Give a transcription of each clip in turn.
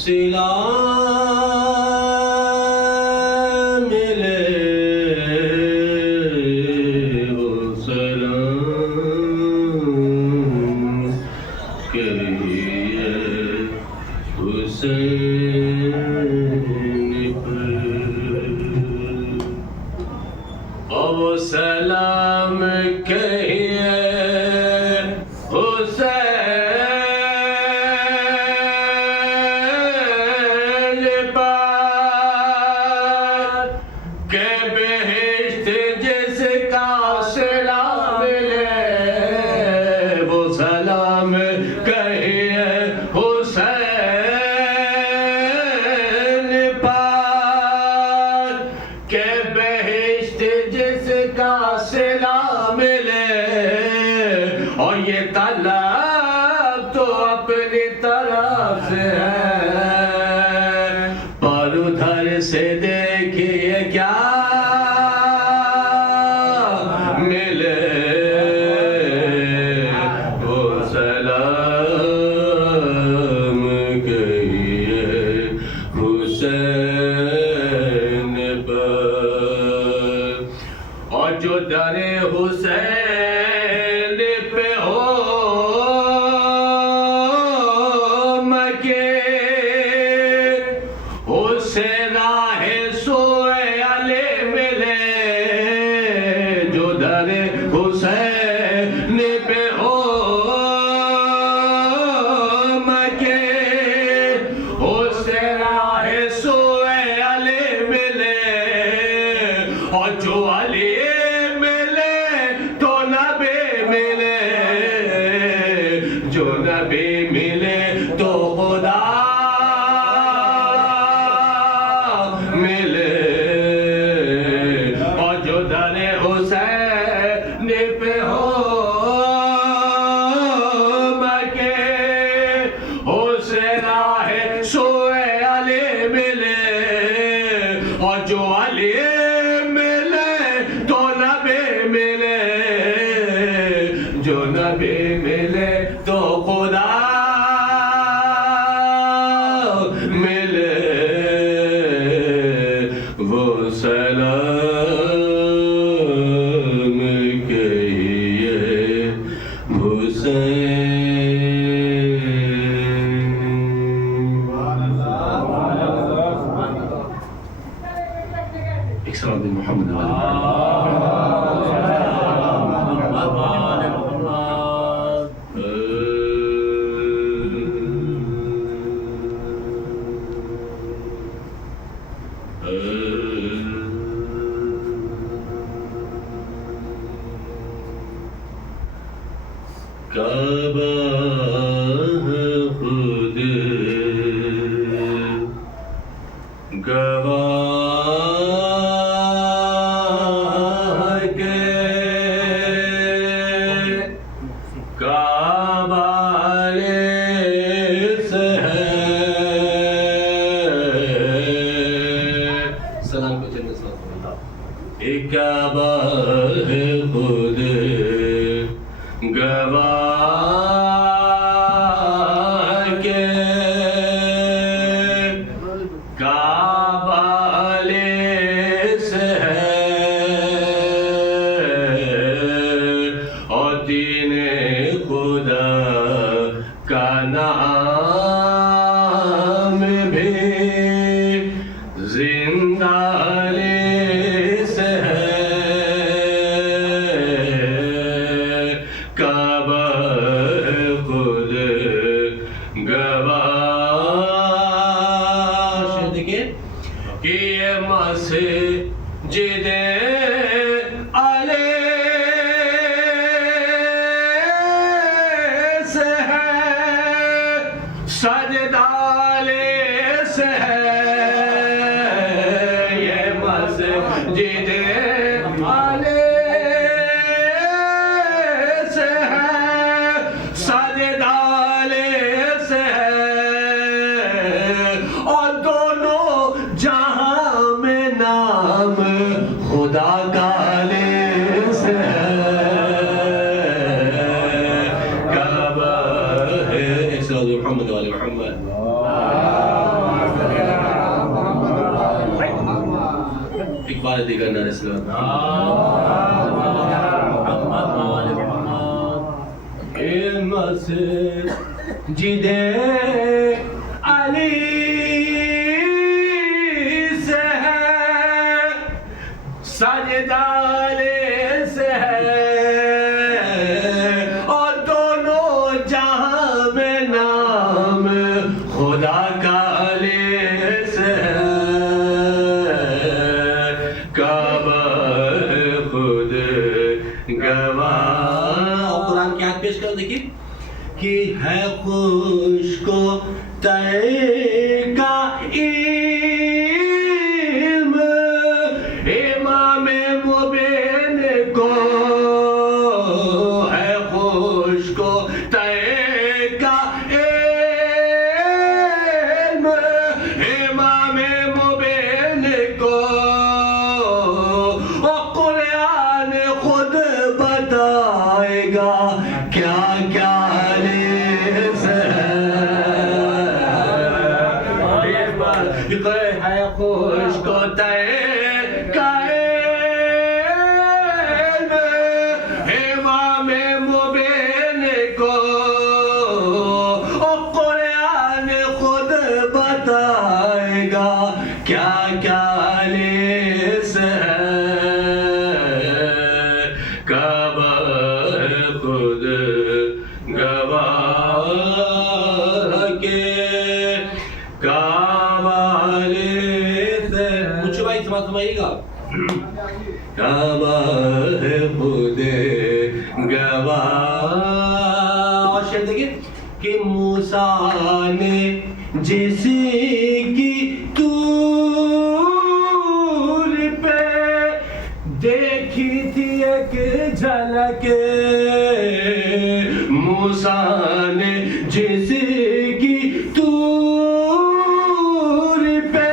صلہ ملے وہ سلام کہیے حسین پر اور وہ سلام کہیے حسین پر کہ بہشت جس کا صلہ ملے وہ سلام کہیے حسین پر کہ بہشت جس کا صلہ ملے اور یہ طلب تو اپنی طرف سے ہے پر ادھر سے دیکھیے کیا ملے وہ سلام کہیے حسین پر اور جو در حسین پہ ہو مکے اسے راہ سوئے علی ملے جو در حسین پہ ہو مکے اسے راہ سوئے علی ملے اور جو علی تو نبی ملے جو نبی ملے تو خدا ملے اور جو در حسین پہ ہو مکے اسے راہ سوئے علی ملے اور جو علی جو نبی ملے تو خدا ملے وہ سلام کہیے حسین ایک سلام دیں محمد کعبہ خود گواہ کے کعبہ سے ہے سلام کو چلنے سلام ایک کعبہ خود گواہ کے کعبہ سے ہے اور دین خدا کا نام بھی زندہ سے ہے کعبہ خود گواہ دیکھیے کہ یہ مسجد علی سے ہے سجدہ علی سے ہے یہ مسجد علی خدا کا لبس ہے کعبہ ہے محمد والے محمد بار دیگر نہ رسول مسجد علی سے ہے سجدہ سے ہے اور دونوں جہاں میں نام خدا کا علی سے کعبہ خود گواہ اور قرآن کی آیت پیش کرو دیکھیے کہ ہے خوش کو تئے کا علم امام مبین کو ہے خوش کو تئے کا علم امام مبین کو اور قرآن خود بتائے گا کیا کیا ہے خوش کو تئے کا علم امام مبین کو اور قرآن خود بتائے گا کیا کیا لیس ہے کعبہ خود گواہ کے کعبہ خود گواہ اور شعر دیکھیں کہ موسیٰ نے جس کی طور پہ دیکھی تھی ایک جھلک موسیٰ نے جس کی طور پہ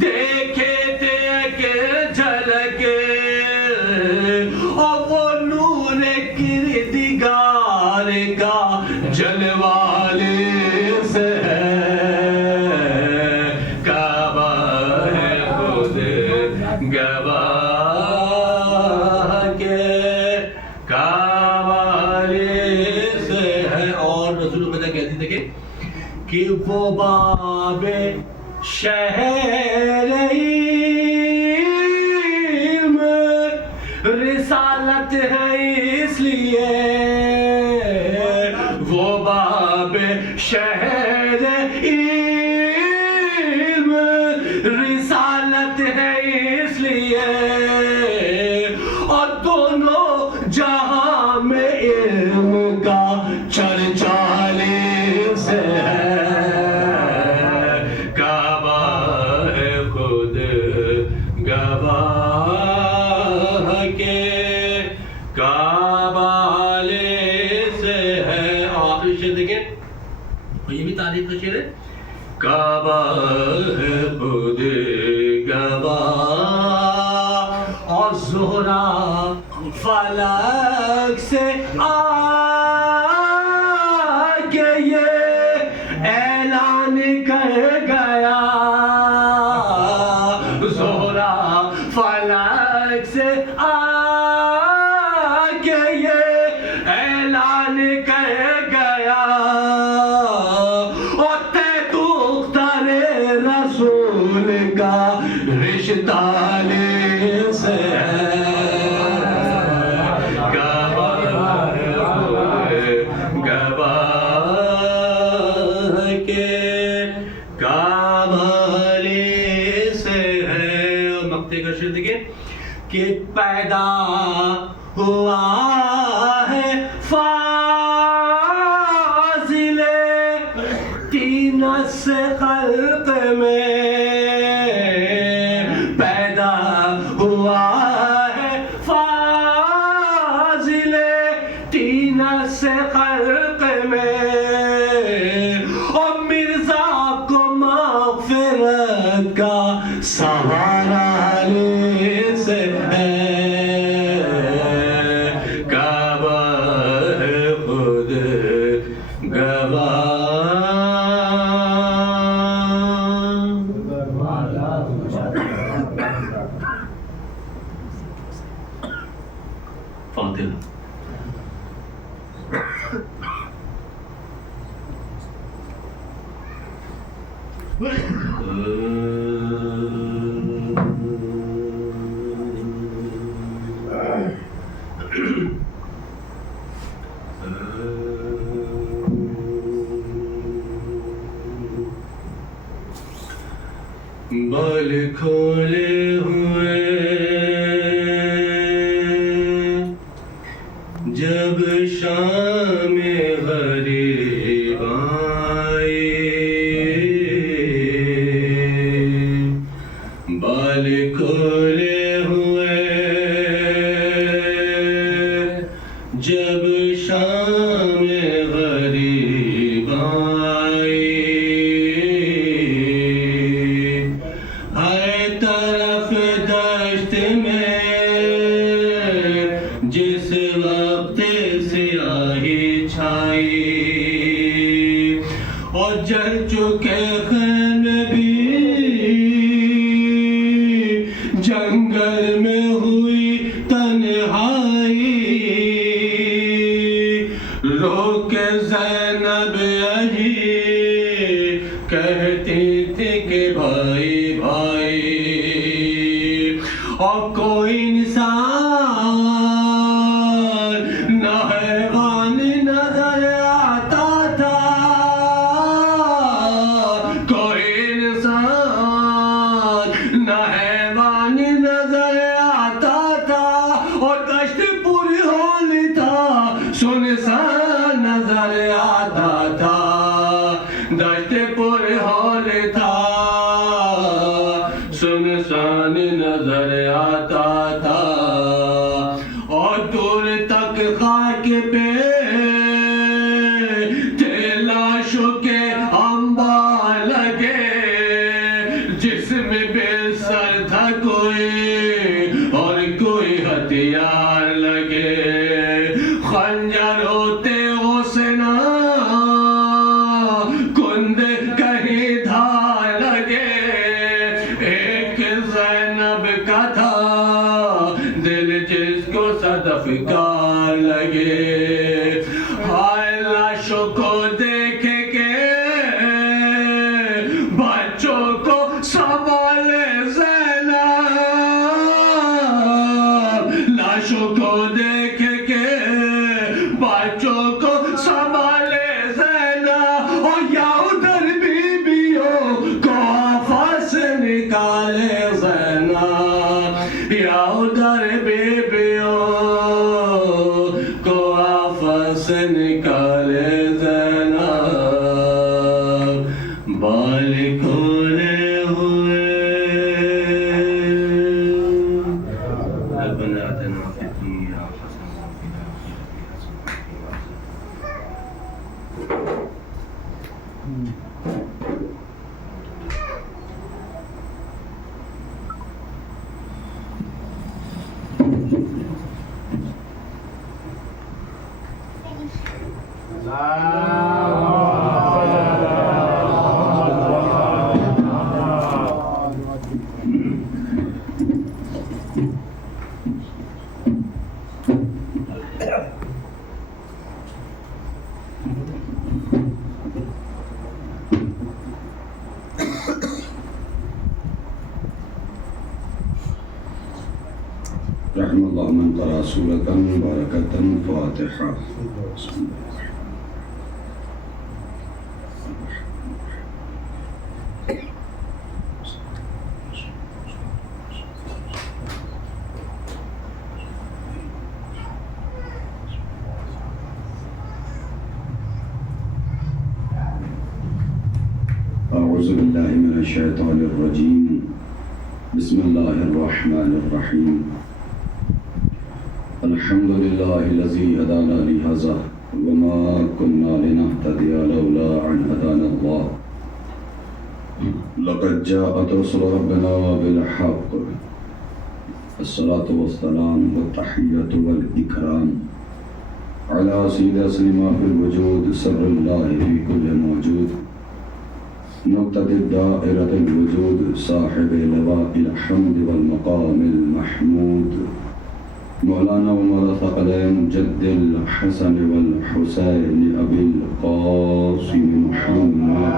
دیکھے تھے ایک جھلک اور وہ نور کردگار کا جلوالے سے ہے کعبہ خود گواہ کے کعبے سے ہے اور رسول اللہ کہتی دیکھیں کہ وہ باب شہر علم رسالت ہے اس لیے وہ باب شہر علم رسالت ہے اس لیے اور دونوں جہاں میں علم کا چرچا سے ہے کعبہ خود گواہ کے کعبہ سے ہے آخری شعر دیکھیں یہ بھی تعریف کا شعر ہے کعبہ خود گواہ اور زہرا فلک سے آگے یہ اعلان کر گیا زہرا فلک سے آگے یہ اعلان کر گیا اور دختر رسول کا رشتہ سے ہے کہ پیدا ہوا ہے فاضل تینس خلق میں پیدا ہوا ہے فاضل تینس خلق میں اور مرزا کو مغفرت کا سہارا سے ہے کعبہ خود گواہ باطل. بال کھولے ہوئے جب شام غریب آئی، بال کھولے ہوئے جب شام غریب آئی، ہر طرف دشت میں جس وقت سیاہی چھائی، اور جل چکے خیمے بھی جنگل میں ہوئی تنہائی، رو کے زینب یہی کہتی تھی کہ بھائی بھائی، اور کوئی انسان نہ حیوان نظر آتا تھا، کوئی انسان نہ حیوان نظر آتا تھا، اور دشت پوری ہول تھا سنسان نظر آتا تھا، دشت پوری ہول تھا سنسان نظر آتا تھا، اور دور تک خاک پہ تھے لاشوں کے انبار لگے، جسم بے سر تھا کوئی اور کوئی ہتھیار لگے، خنجر ہوتے حسنا کند کہیں دھار لگے، ایک زینب کا تھا دل جس کو صدف کار لگے، ہائے لاشوں کو دیکھ کے بچوں کو سنبھالے زینب، لاشوں کو دیکھ کے بچوں کو سنبھالے زینب، اور یا ادھر بیویوں کو آفت سے نکالے زینب، یا ادھر بیویوں کو آفت سے نکالے زینب، بال کھولے ہوئے. ربنا آتنا فی الدنیا حسنة وفی الآخرة رحم اللہ من قرأ سورة مباركة فاتحة. أعوذ بالله من الشيطان الرجيم. بسم الله الرحمن الرحيم. الحمد لله الذي هدانا لهذا وما كنا لنهتدي لولا أن هدانا الله. لقد جاءت رسل ربنا بالحق. الصلاة والسلام والتحية والإكرام على سيد ما في الوجود سر الله في كل موجود مقتدي دائرة الوجود صاحب لواء الحمد والمقام المحمود مولانا ومولا ثقلين جد الحسن والحسين أبي القاسم محمد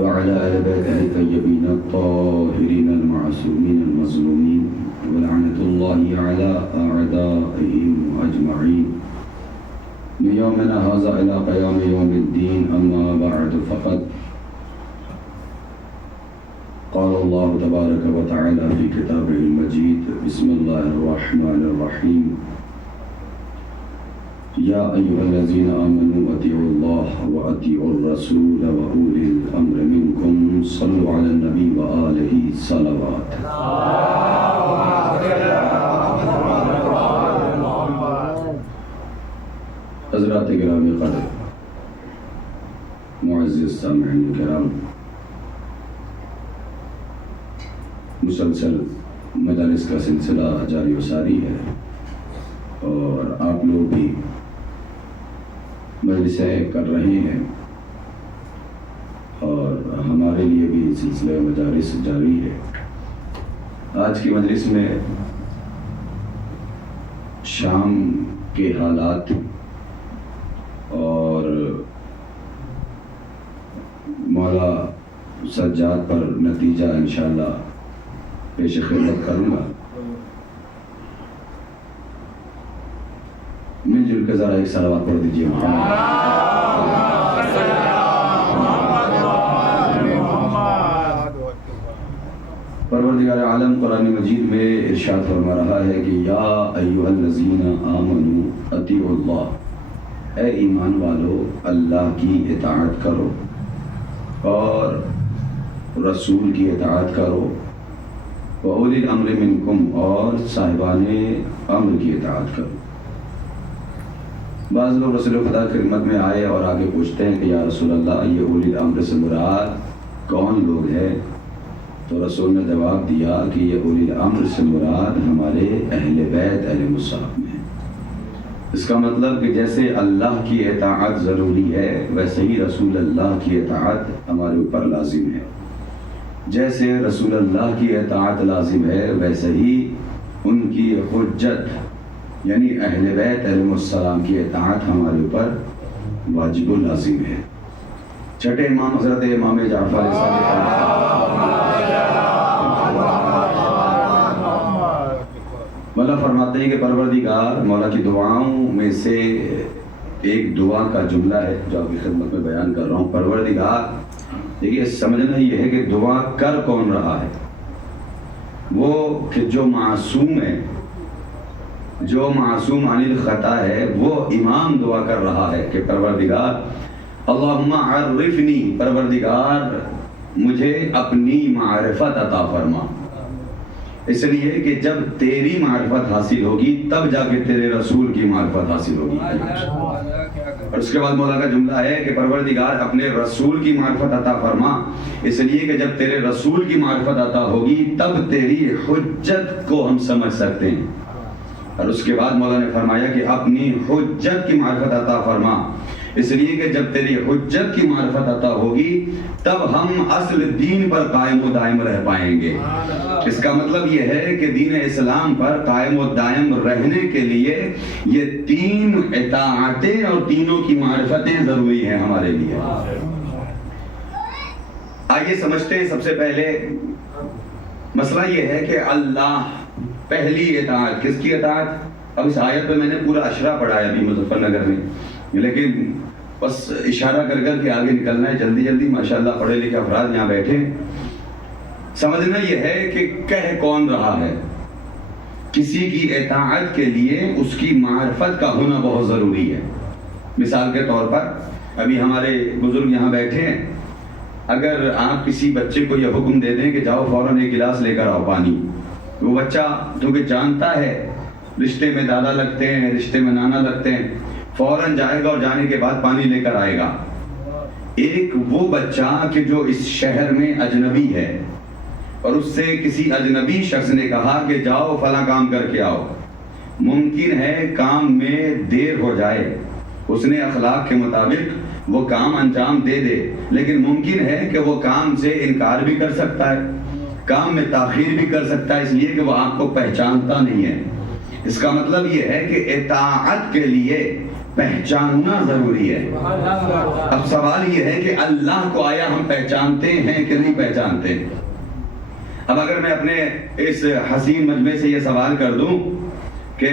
وعلى آل بيته الطيبين الطاهرين المعصومين المظلومين ولعنة الله على أعدائهم أجمعين من يومنا هذا إلى قيام يوم الدين. أما بعد فقد قال الله تبارك وتعالى في كتابه المجيد بسم الله الرحمن الرحيم يا أيها الذين آمنوا أطيعوا الله وأطيعوا الرسول وأولي الأمر منكم صلوا على النبي وآله صلوات. حضرات گرامی قدر، معزز سامعین کرام، مسلسل مجالس کا سلسلہ جاری و ساری ہے اور آپ لوگ بھی مجلسیں کر رہے ہیں اور ہمارے لیے بھی سلسلہ مجالس جاری ہے. آج کی مجلس میں شام کے حالات اور مولا سجاد پر نتیجہ انشاءاللہ پیش خدمت کروں گا. مل جل کے ذرا ایک صلوات پڑھ دیجیے. پروردگار عالم قرآن مجید میں ارشاد فرما رہا ہے کہ یا ایھا الذین آمنوا اطیعوا اللہ، اے ایمان والو اللہ کی اطاعت کرو اور رسول کی اطاعت کرو، وَأُولِي الْأَمْرِ مِنْكُمْ اور صاحبان امر کی اطاعت کرو. بعض لوگ رسول خدا کی خدمت میں آئے اور آگے پوچھتے ہیں کہ یا رسول اللہ یہ اولی الامر سے مراد کون لوگ ہیں؟ تو رسول نے جواب دیا کہ یہ اولی الامر سے مراد ہمارے اہل بیت علیہم السلام ہیں. اس کا مطلب کہ جیسے اللہ کی اطاعت ضروری ہے ویسے ہی رسول اللہ کی اطاعت ہمارے اوپر لازم ہے. جیسے رسول اللہ کی اطاعت لازم ہے ویسے ہی ان کی حجت یعنی اہل بیت علیہم السلام کی اطاعت ہمارے اوپر واجب و لازم ہے. چھٹے امام حضرت امام جعفر علیہ السلام مولا فرماتے ہیں کہ پروردگار، مولا کی دعاؤں میں سے ایک دعا کا جملہ ہے جو آپ کی خدمت میں بیان کر رہا ہوں. پروردگار، دیکھیے سمجھنا یہ ہے کہ دعا کر کون رہا ہے؟ وہ کہ جو معصوم ہے، جو معصوم عن الخطا ہے، وہ امام دعا کر رہا ہے کہ پروردگار اللہم عرفنی، پروردگار مجھے اپنی معرفت عطا فرما. اس لیے کہ جب تیری معرفت حاصل ہوگی تب جا کے تیرے رسول کی معرفت حاصل ہوگی. اور اس کے بعد مولا کا جملہ ہے کہ پروردگار اپنے رسول کی معرفت عطا فرما، اس لیے کہ جب تیرے رسول کی معرفت عطا ہوگی تب تیری حجت کو ہم سمجھ سکتے ہیں. اور اس کے بعد مولا نے فرمایا کہ اپنی حجت کی معرفت عطا فرما، اس لیے کہ جب تیری حجت کی معرفت عطا ہوگی تب ہم اصل دین پر قائم و دائم رہ پائیں گے. اس کا مطلب یہ ہے کہ دین اسلام پر قائم و دائم رہنے کے لیے یہ تین اطاعتیں اور تینوں کی معرفتیں ضروری ہیں ہمارے لیے. آئیے سمجھتے ہیں. سب سے پہلے مسئلہ یہ ہے کہ اللہ، پہلی اطاعت کس کی اطاعت؟ اب اس آیت پہ میں نے پورا اشرا پڑھا ہے ابھی مظفر نگر میں، لیکن بس اشارہ کر کر کے آگے نکلنا ہے جلدی جلدی. ماشاءاللہ پڑھے لکھے افراد یہاں بیٹھے. سمجھنا یہ ہے کہ کہہ کون رہا ہے. کسی کی اطاعت کے لیے اس کی معرفت کا ہونا بہت ضروری ہے. مثال کے طور پر ابھی ہمارے بزرگ یہاں بیٹھے ہیں، اگر آپ کسی بچے کو یہ حکم دے دیں کہ جاؤ فوراً ایک گلاس لے کر آؤ پانی، وہ بچہ کیونکہ جانتا ہے رشتے میں دادا لگتے ہیں، رشتے میں نانا لگتے ہیں، فوراً جائے گا اور جانے کے بعد پانی لے کر آئے گا. ایک وہ بچہ کہ جو اس شہر میں اجنبی ہے اور اس سے کسی اجنبی شخص نے کہا کہ جاؤ فلاں کام کر کے آؤ، ممکن ہے کام میں دیر ہو جائے، اس نے اخلاق کے مطابق وہ کام انجام دے دے، لیکن ممکن ہے کہ وہ کام سے انکار بھی کر سکتا ہے. کام میں تاخیر بھی کر سکتا ہے، اس لیے کہ وہ آپ کو پہچانتا نہیں ہے۔ اس کا مطلب یہ ہے کہ اطاعت کے لیے پہچاننا ضروری ہے۔ اب سوال یہ ہے کہ اللہ کو آیا ہم پہچانتے ہیں کہ نہیں پہچانتے؟ اب اگر میں اپنے اس حسین مجمع سے یہ سوال کر دوں کہ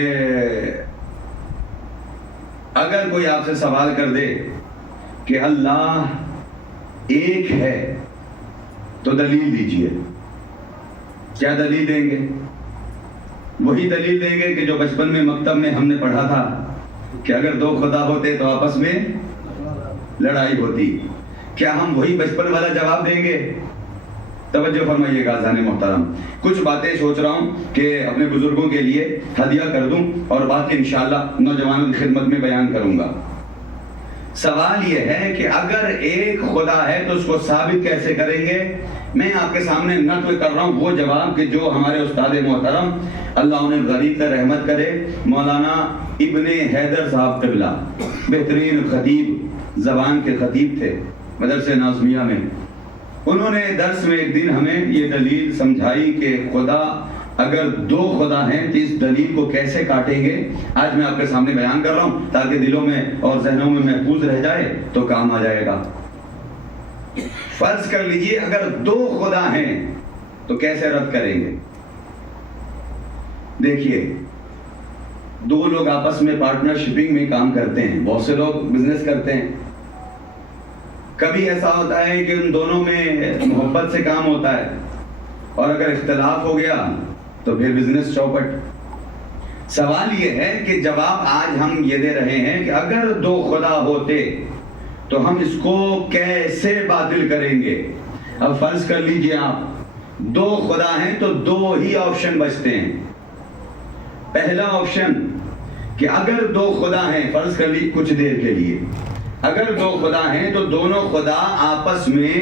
اگر کوئی آپ سے سوال کر دے کہ اللہ ایک ہے تو دلیل دیجئے، کیا دلیل دیں گے؟ وہی دلیل دیں گے کہ جو بچپن میں مکتب میں ہم نے پڑھا تھا کہ اگر دو خدا ہوتے تو آپس میں لڑائی ہوتی۔ کیا ہم وہی بچپن والا جواب دیں گے؟ توجہ فرمائیے گا اذان محترم، کچھ باتیں سوچ رہا ہوں کہ اپنے بزرگوں کے لیے ہدیہ کر دوں اور باقی انشاءاللہ نوجوانوں کی خدمت میں بیان کروں گا۔ سوال یہ ہے کہ اگر ایک خدا ہے تو اس کو ثابت کیسے کریں گے؟ میں آپ کے سامنے نقل کر رہا ہوں وہ جواب کہ جو ہمارے استاد محترم اللہ انہیں غریب کا رحمت کرے مولانا ابن حیدر صاحب قبلہ، بہترین خطیب، زبان کے خطیب تھے مدرسہ ناظمیہ میں، انہوں نے درس میں ایک دن ہمیں یہ دلیل سمجھائی کہ خدا اگر دو خدا ہیں تو اس دلیل کو کیسے کاٹیں گے۔ آج میں آپ کے سامنے بیان کر رہا ہوں تاکہ دلوں میں اور ذہنوں میں محفوظ رہ جائے تو کام آ جائے گا۔ فرض کر لیجئے اگر دو خدا ہیں تو کیسے رد کریں گے؟ دیکھیے، دو لوگ آپس میں پارٹنرشپنگ میں کام کرتے ہیں، بہت سے لوگ بزنس کرتے ہیں، کبھی ایسا ہوتا ہے کہ ان دونوں میں محبت سے کام ہوتا ہے اور اگر اختلاف ہو گیا تو پھر بزنس چوپٹ۔ سوال یہ ہے کہ جواب آج ہم یہ دے رہے ہیں کہ اگر دو خدا ہوتے تو ہم اس کو کیسے باطل کریں گے؟ اب فرض کر لیجئے آپ دو خدا ہیں تو دو ہی آپشن بچتے ہیں۔ پہلا آپشن کہ اگر دو خدا ہیں، فرض کر لیجئے کچھ دیر کے لیے اگر دو خدا ہیں تو دونوں خدا آپس میں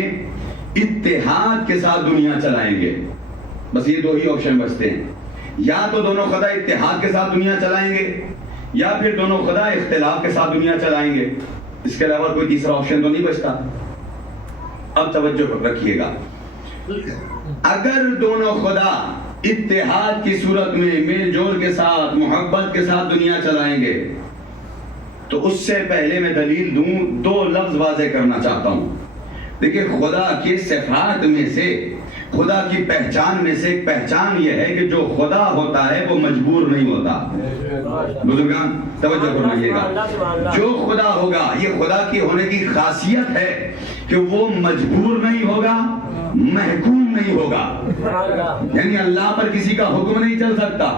اتحاد کے ساتھ دنیا چلائیں گے، بس یہ دو ہی آپشن بچتے ہیں۔ یا تو دونوں خدا اتحاد کے ساتھ دنیا چلائیں گے یا پھر دونوں خدا اختلاف کے ساتھ دنیا چلائیں گے، اس کے علاوہ کوئی تیسرا آپشن تو نہیں بچتا۔ اب توجہ رکھیے گا، اگر دونوں خدا اتحاد کی صورت میں میل جول کے ساتھ محبت کے ساتھ دنیا چلائیں گے تو اس سے پہلے میں دلیل دوں، دو لفظ واضح کرنا چاہتا ہوں۔ دیکھیں، خدا کی صفات میں سے، خدا کی پہچان میں سے ایک پہچان یہ ہے کہ جو خدا ہوتا ہے وہ مجبور نہیں ہوتا۔ بزرگان توجہ فرمائیے گا، جو خدا ہوگا یہ خدا کی ہونے کی خاصیت ہے کہ وہ مجبور نہیں ہوگا، محکوم نہیں ہوگا، یعنی اللہ پر کسی کا حکم نہیں چل سکتا،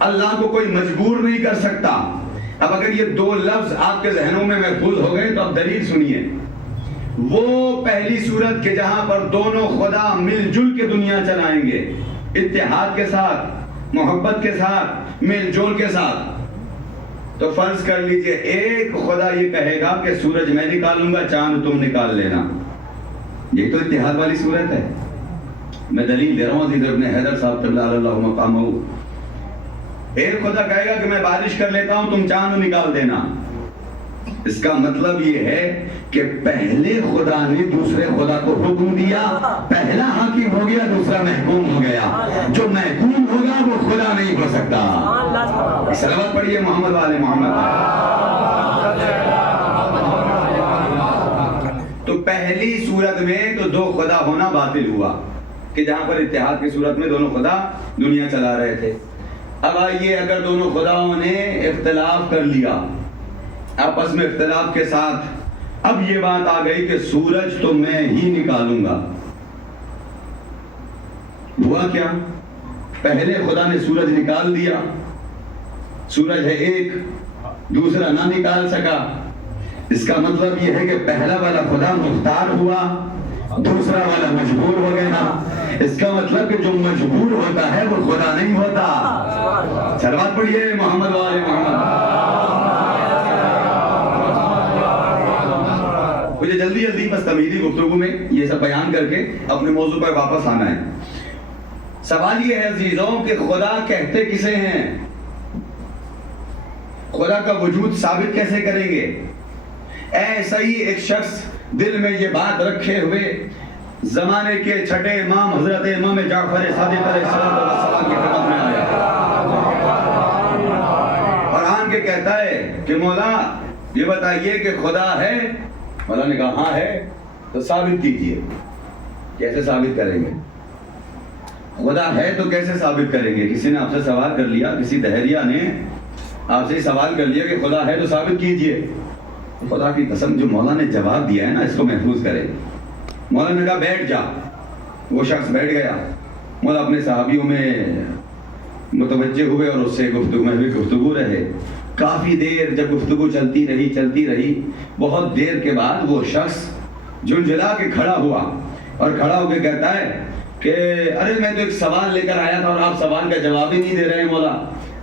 اللہ کو کوئی مجبور نہیں کر سکتا۔ اب اگر یہ دو لفظ آپ کے ذہنوں میں محفوظ ہو گئے تو اب دلیل سنیے۔ وہ پہلی صورت کہ جہاں پر دونوں خدا مل جل کے دنیا چلائیں گے، اتحاد کے ساتھ، محبت کے ساتھ، مل جول کے ساتھ، تو فرض کر لیجئے ایک خدا یہ کہے گا کہ سورج میں نکالوں گا، چاند تم نکال لینا، یہ تو اتحاد والی صورت ہے۔ میں دلیل دے رہا ہوں عزیز ابن حیدر صاحب قبلہ اللہ مقامہ، ایک خدا کہے گا کہ میں بارش کر لیتا ہوں، تم چاند نکال دینا۔ اس کا مطلب یہ ہے کہ پہلے خدا نے دوسرے خدا کو حکم دیا، پہلا حاکم ہو گیا، دوسرا محکوم ہو گیا، جو محکوم ہوگا وہ خدا نہیں ہو سکتا۔ صلوات پڑھیے محمد والے محمد۔ تو پہلی صورت میں تو دو خدا ہونا باطل ہوا کہ جہاں پر اتحاد کی صورت میں دونوں خدا دنیا چلا رہے تھے۔ اب آئیے، اگر دونوں خداؤں نے اختلاف کر لیا، آپس میں اختلاف کے ساتھ اب یہ بات آ گئی کہ سورج تو میں ہی نکالوں گا، ہوا کیا؟ پہلے خدا نے سورج نکال دیا، سورج ہے ایک، دوسرا نہ نکال سکا۔ اس کا مطلب یہ ہے کہ پہلا والا خدا مختار ہوا، دوسرا والا مجبور ہو گیا۔ اس کا مطلب کہ جو مجبور ہوتا ہے وہ خدا نہیں ہوتا۔ صلوات پڑھیے محمد والے محمد۔ مجھے جلدی بس تمیزی گفتگو میں یہ سب بیان کر کے اپنے موضوع پر واپس آنا ہے۔ سوال یہ ہے عزیزوں کہ خدا کہتے کسے ہیں؟ خدا کا وجود ثابت کیسے کریں گے؟ ایسا ہی ایک شخص دل میں یہ بات رکھے ہوئے زمانے کے چھٹے امام حضرت امام جعفر صادق علیہ السلام کی خدمت میں آیا اور آن کے کہتا ہے کہ مولا یہ بتائیے کہ خدا ہے؟ مولا نے کہا ہاں ہے، تو ثابت کیجئے۔ کیسے ثابت کریں گے؟ خدا ہے تو کیسے ثابت کریں گے؟ کسی نے آپ سے سوال کر لیا، کسی دہریہ نے آپ سے سوال کر لیا کہ خدا ہے تو ثابت کیجئے۔ خدا کی قسم جو مولا نے جواب دیا ہے نا، اس کو محفوظ کریں۔ مولا نے کہا بیٹھ جا، وہ شخص بیٹھ گیا۔ مولا اپنے صحابیوں میں متوجہ ہوئے اور اس سے گفتگو رہے۔ کافی دیر جب گفتگو چلتی رہی، بہت دیر کے بعد وہ شخص جھنجھلا کے کھڑا ہوا اور کھڑا ہو کے کہتا ہے کہ ارے میں تو ایک سوال لے کر آیا تھا اور آپ سوال کا جواب ہی نہیں دے رہے ہیں مولا،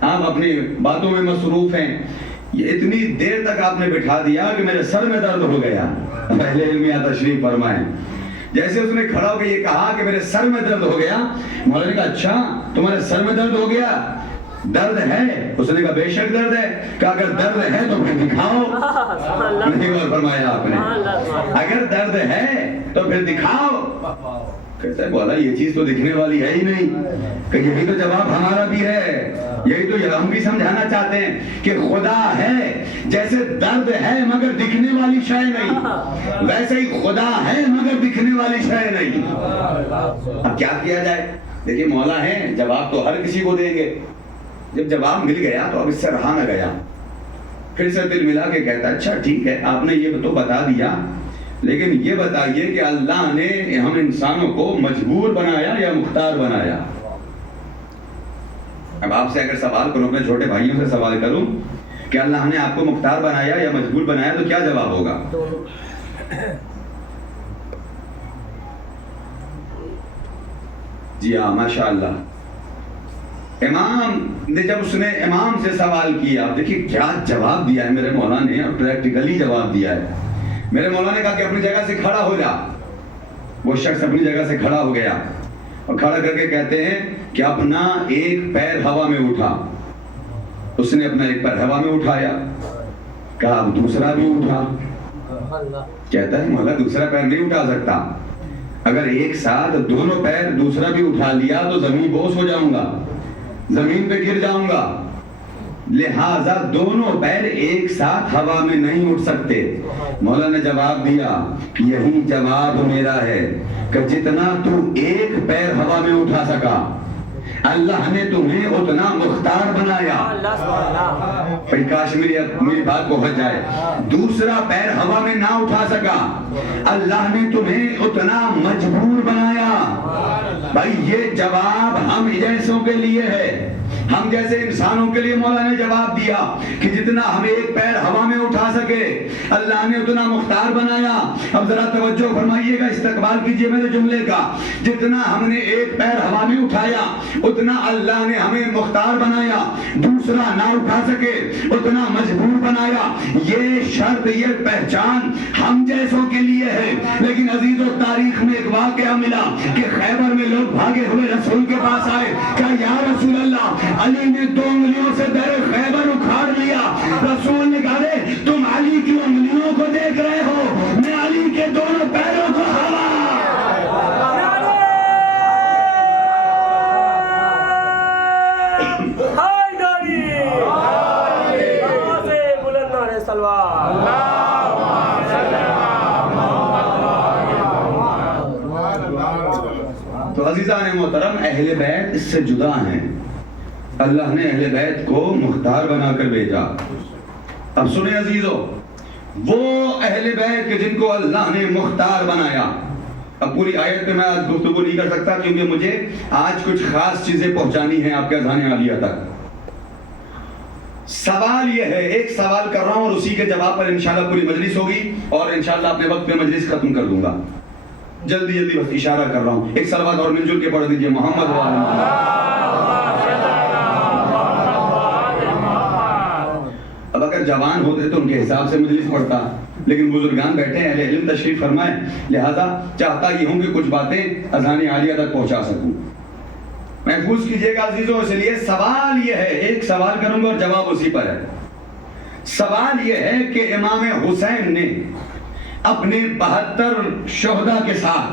آپ اپنی باتوں میں مصروف ہیں۔ یہ اتنی دیر تک آپ نے بٹھا دیا کہ میرے سر میں درد ہو گیا۔ اہل علم یہاں تشریف فرمائیں۔ جیسے اس نے کھڑا ہو کے یہ کہا کہ میرے سر میں درد ہو گیا، مولا نے کہا اچھا تمہارے سر میں درد ہو گیا، درد ہے؟ اس نے کہا بے شک درد ہے۔ کہا اگر درد ہے تو پھر دکھاؤ۔ نہیں غور فرمایا آپ نے؟ اگر درد ہے تو پھر دکھاؤ۔ کہتا ہے مولا یہ چیز تو دکھنے والی ہے ہی نہیں۔ کہ یہی تو جواب ہمارا بھی ہے، یہی تو ہم بھی سمجھانا چاہتے ہیں کہ خدا ہے جیسے درد ہے مگر دکھنے والی شے نہیں، ویسے ہی خدا ہے مگر دکھنے والی شے نہیں۔ اب کیا کیا جائے؟ دیکھیں مولا ہے، جواب تو ہر کسی کو دیں گے۔ جب جواب مل گیا تو اب اس سے رہا نہ گیا، پھر سے دل ملا کے کہتا اچھا ٹھیک ہے آپ نے یہ تو بتا دیا، لیکن یہ بتائیے کہ اللہ نے ہم انسانوں کو مجبور بنایا یا مختار بنایا؟ اب آپ سے اگر سوال کروں، اپنے چھوٹے بھائیوں سے سوال کروں کہ اللہ نے آپ کو مختار بنایا یا مجبور بنایا، تو کیا جواب ہوگا؟ جی ہاں ماشاءاللہ۔ امام نے جب اس نے امام سے سوال کیا، دیکھیے کیا جواب دیا ہے میرے مولا نے، اور پریکٹیکلی جواب دیا ہے۔ میرے مولا نے کہا کہ اپنی جگہ سے کھڑا ہو جا۔ وہ شخص اپنی جگہ سے کھڑا ہو گیا اور کھڑا کر کے کہتے ہیں کہ اپنا ایک پیر ہوا میں اٹھا۔ اس نے اپنا ایک پیر ہوا میں اٹھایا، کہا اب دوسرا بھی اٹھا۔ کہتا ہے مولا دوسرا پیر نہیں اٹھا سکتا، اگر ایک ساتھ دونوں پیر دوسرا بھی اٹھا لیا تو زمین بوس ہو جاؤں گا، زمین پہ گر جاؤں گا، لہٰذا دونوں پیر ایک ساتھ ہوا میں نہیں اٹھ سکتے۔ مولا نے جواب دیا کہ یہی جواب میرا ہے کہ جتنا تو ایک پیر ہوا میں اٹھا سکا، اللہ نے تمہیں اتنا مختار بنایا۔ بھائی کاش میری بات پہنچ جائے۔ دوسرا پیر ہوا میں نہ اٹھا سکا، اللہ نے تمہیں اتنا مجبور بنایا۔ بھائی یہ جواب ہم جیسوں کے لیے ہے، ہم جیسے انسانوں کے لیے مولا نے جواب دیا کہ جتنا ہم ایک پیر ہوا میں اٹھا سکے اللہ نے اتنا مختار بنایا۔ اب ذرا توجہ فرمائیے گا، استقبال کیجئے میرے جملے کا۔ جتنا ہم نے ایک پیر ہوا میں اٹھایا اتنا اللہ نے ہمیں مختار بنایا، دوسرا نہ اٹھا سکے اتنا مجبور بنایا۔ یہ شرط، یہ پہچان ہم جیسوں کے لیے ہے۔ لیکن عزیزو تاریخ میں ایک واقعہ ملا کہ خیبر میں لوگ بھاگے ہوئے رسول کے پاس آئے، کہا یا رسول اللہ علی نے 2 انگلیوں سے در خیبر اکھاڑ لیا۔ رسول نے کہا تم علی کی انگلیوں کو دیکھ رہے ہو، میں علی کے دونوں پیروں کو ہوا۔ تو عزیزان محترم، اہل بیت اس سے جدا ہیں۔ اللہ نے اہل بیت کو مختار بنا کر بھیجا۔ اب سنیں عزیزو، وہ اہل بیت کے جن کو اللہ نے مختار بنایا۔ اب پوری آیت پہ میں آج گفتگو نہیں کر سکتا کیونکہ مجھے آج کچھ خاص چیزیں پہنچانی ہیں آپ کے اذہان عالیہ تک۔ سوال یہ ہے، ایک سوال کر رہا ہوں اور اسی کے جواب پر انشاءاللہ پوری مجلس ہوگی اور انشاءاللہ اپنے وقت پہ مجلس ختم کر دوں گا۔ جلدی بس اشارہ کر رہا ہوں، ایک صلوات اور مل جل کے پڑھ دیجئے محمد و آل محمد۔ اب اگر جوان ہوتے تو ان کے حساب سے مجلس پڑھتا، لیکن بزرگان بیٹھے ہیں، اہل علم تشریف فرمائیں، لہذا چاہتا یہ ہوں کہ کچھ باتیں اذہان عالیہ تک پہنچا سکوں۔ محفوظ کیجئے گا عزیزوں، اس لیے سوال یہ ہے، ایک سوال کروں گا اور جواب اسی پر ہے۔ سوال یہ ہے کہ امام حسین نے اپنے 72 شہداء کے ساتھ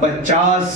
50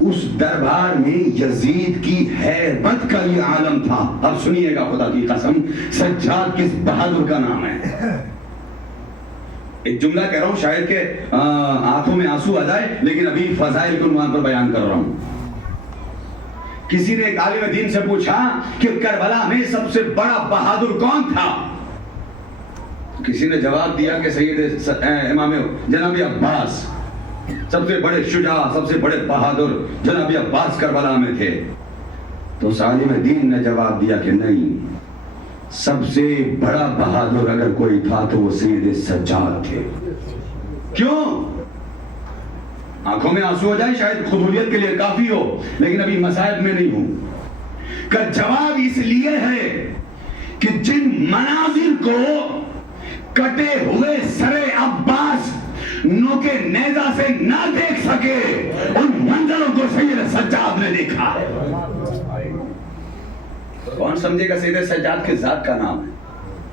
اس دربار میں یزید کی ہیبت کا یہ عالم تھا. اب سنیے گا خدا کی قسم، سجاد کس بہادر کا نام ہے. ایک جملہ کہہ رہا ہوں، شاید کہ آنکھوں میں آنسو آ جائے، لیکن ابھی فضائل کے عنوان پر بیان کر رہا ہوں. کسی نے ایک عالم دین سے پوچھا کہ کربلا میں سب سے بڑا بہادر کون تھا؟ کسی نے جواب دیا کہ سید امام جناب عباس، سب سے بڑے شجاع، سب سے بڑے بہادر جناب عباس کربلا میں تھے. تو اس عالم دین نے جواب دیا کہ نہیں، سب سے بڑا بہادر اگر کوئی تھا تو وہ سید سجاد تھے. کیوں؟ آنکھوں میں آنسو ہو جائے شاید قبولیت کے لیے کافی ہو، لیکن ابھی مصائب میں نہیں ہوں. کا جواب اس لیے ہے کہ جن مناظر کو کٹے ہوئے سر عباس نوکے نیزہ سے نہ دیکھ سکے، ان منظروں کو سید سجاد نے دیکھا ہے. کون سمجھے گا سید سجاد کس ذات کا نام ہے،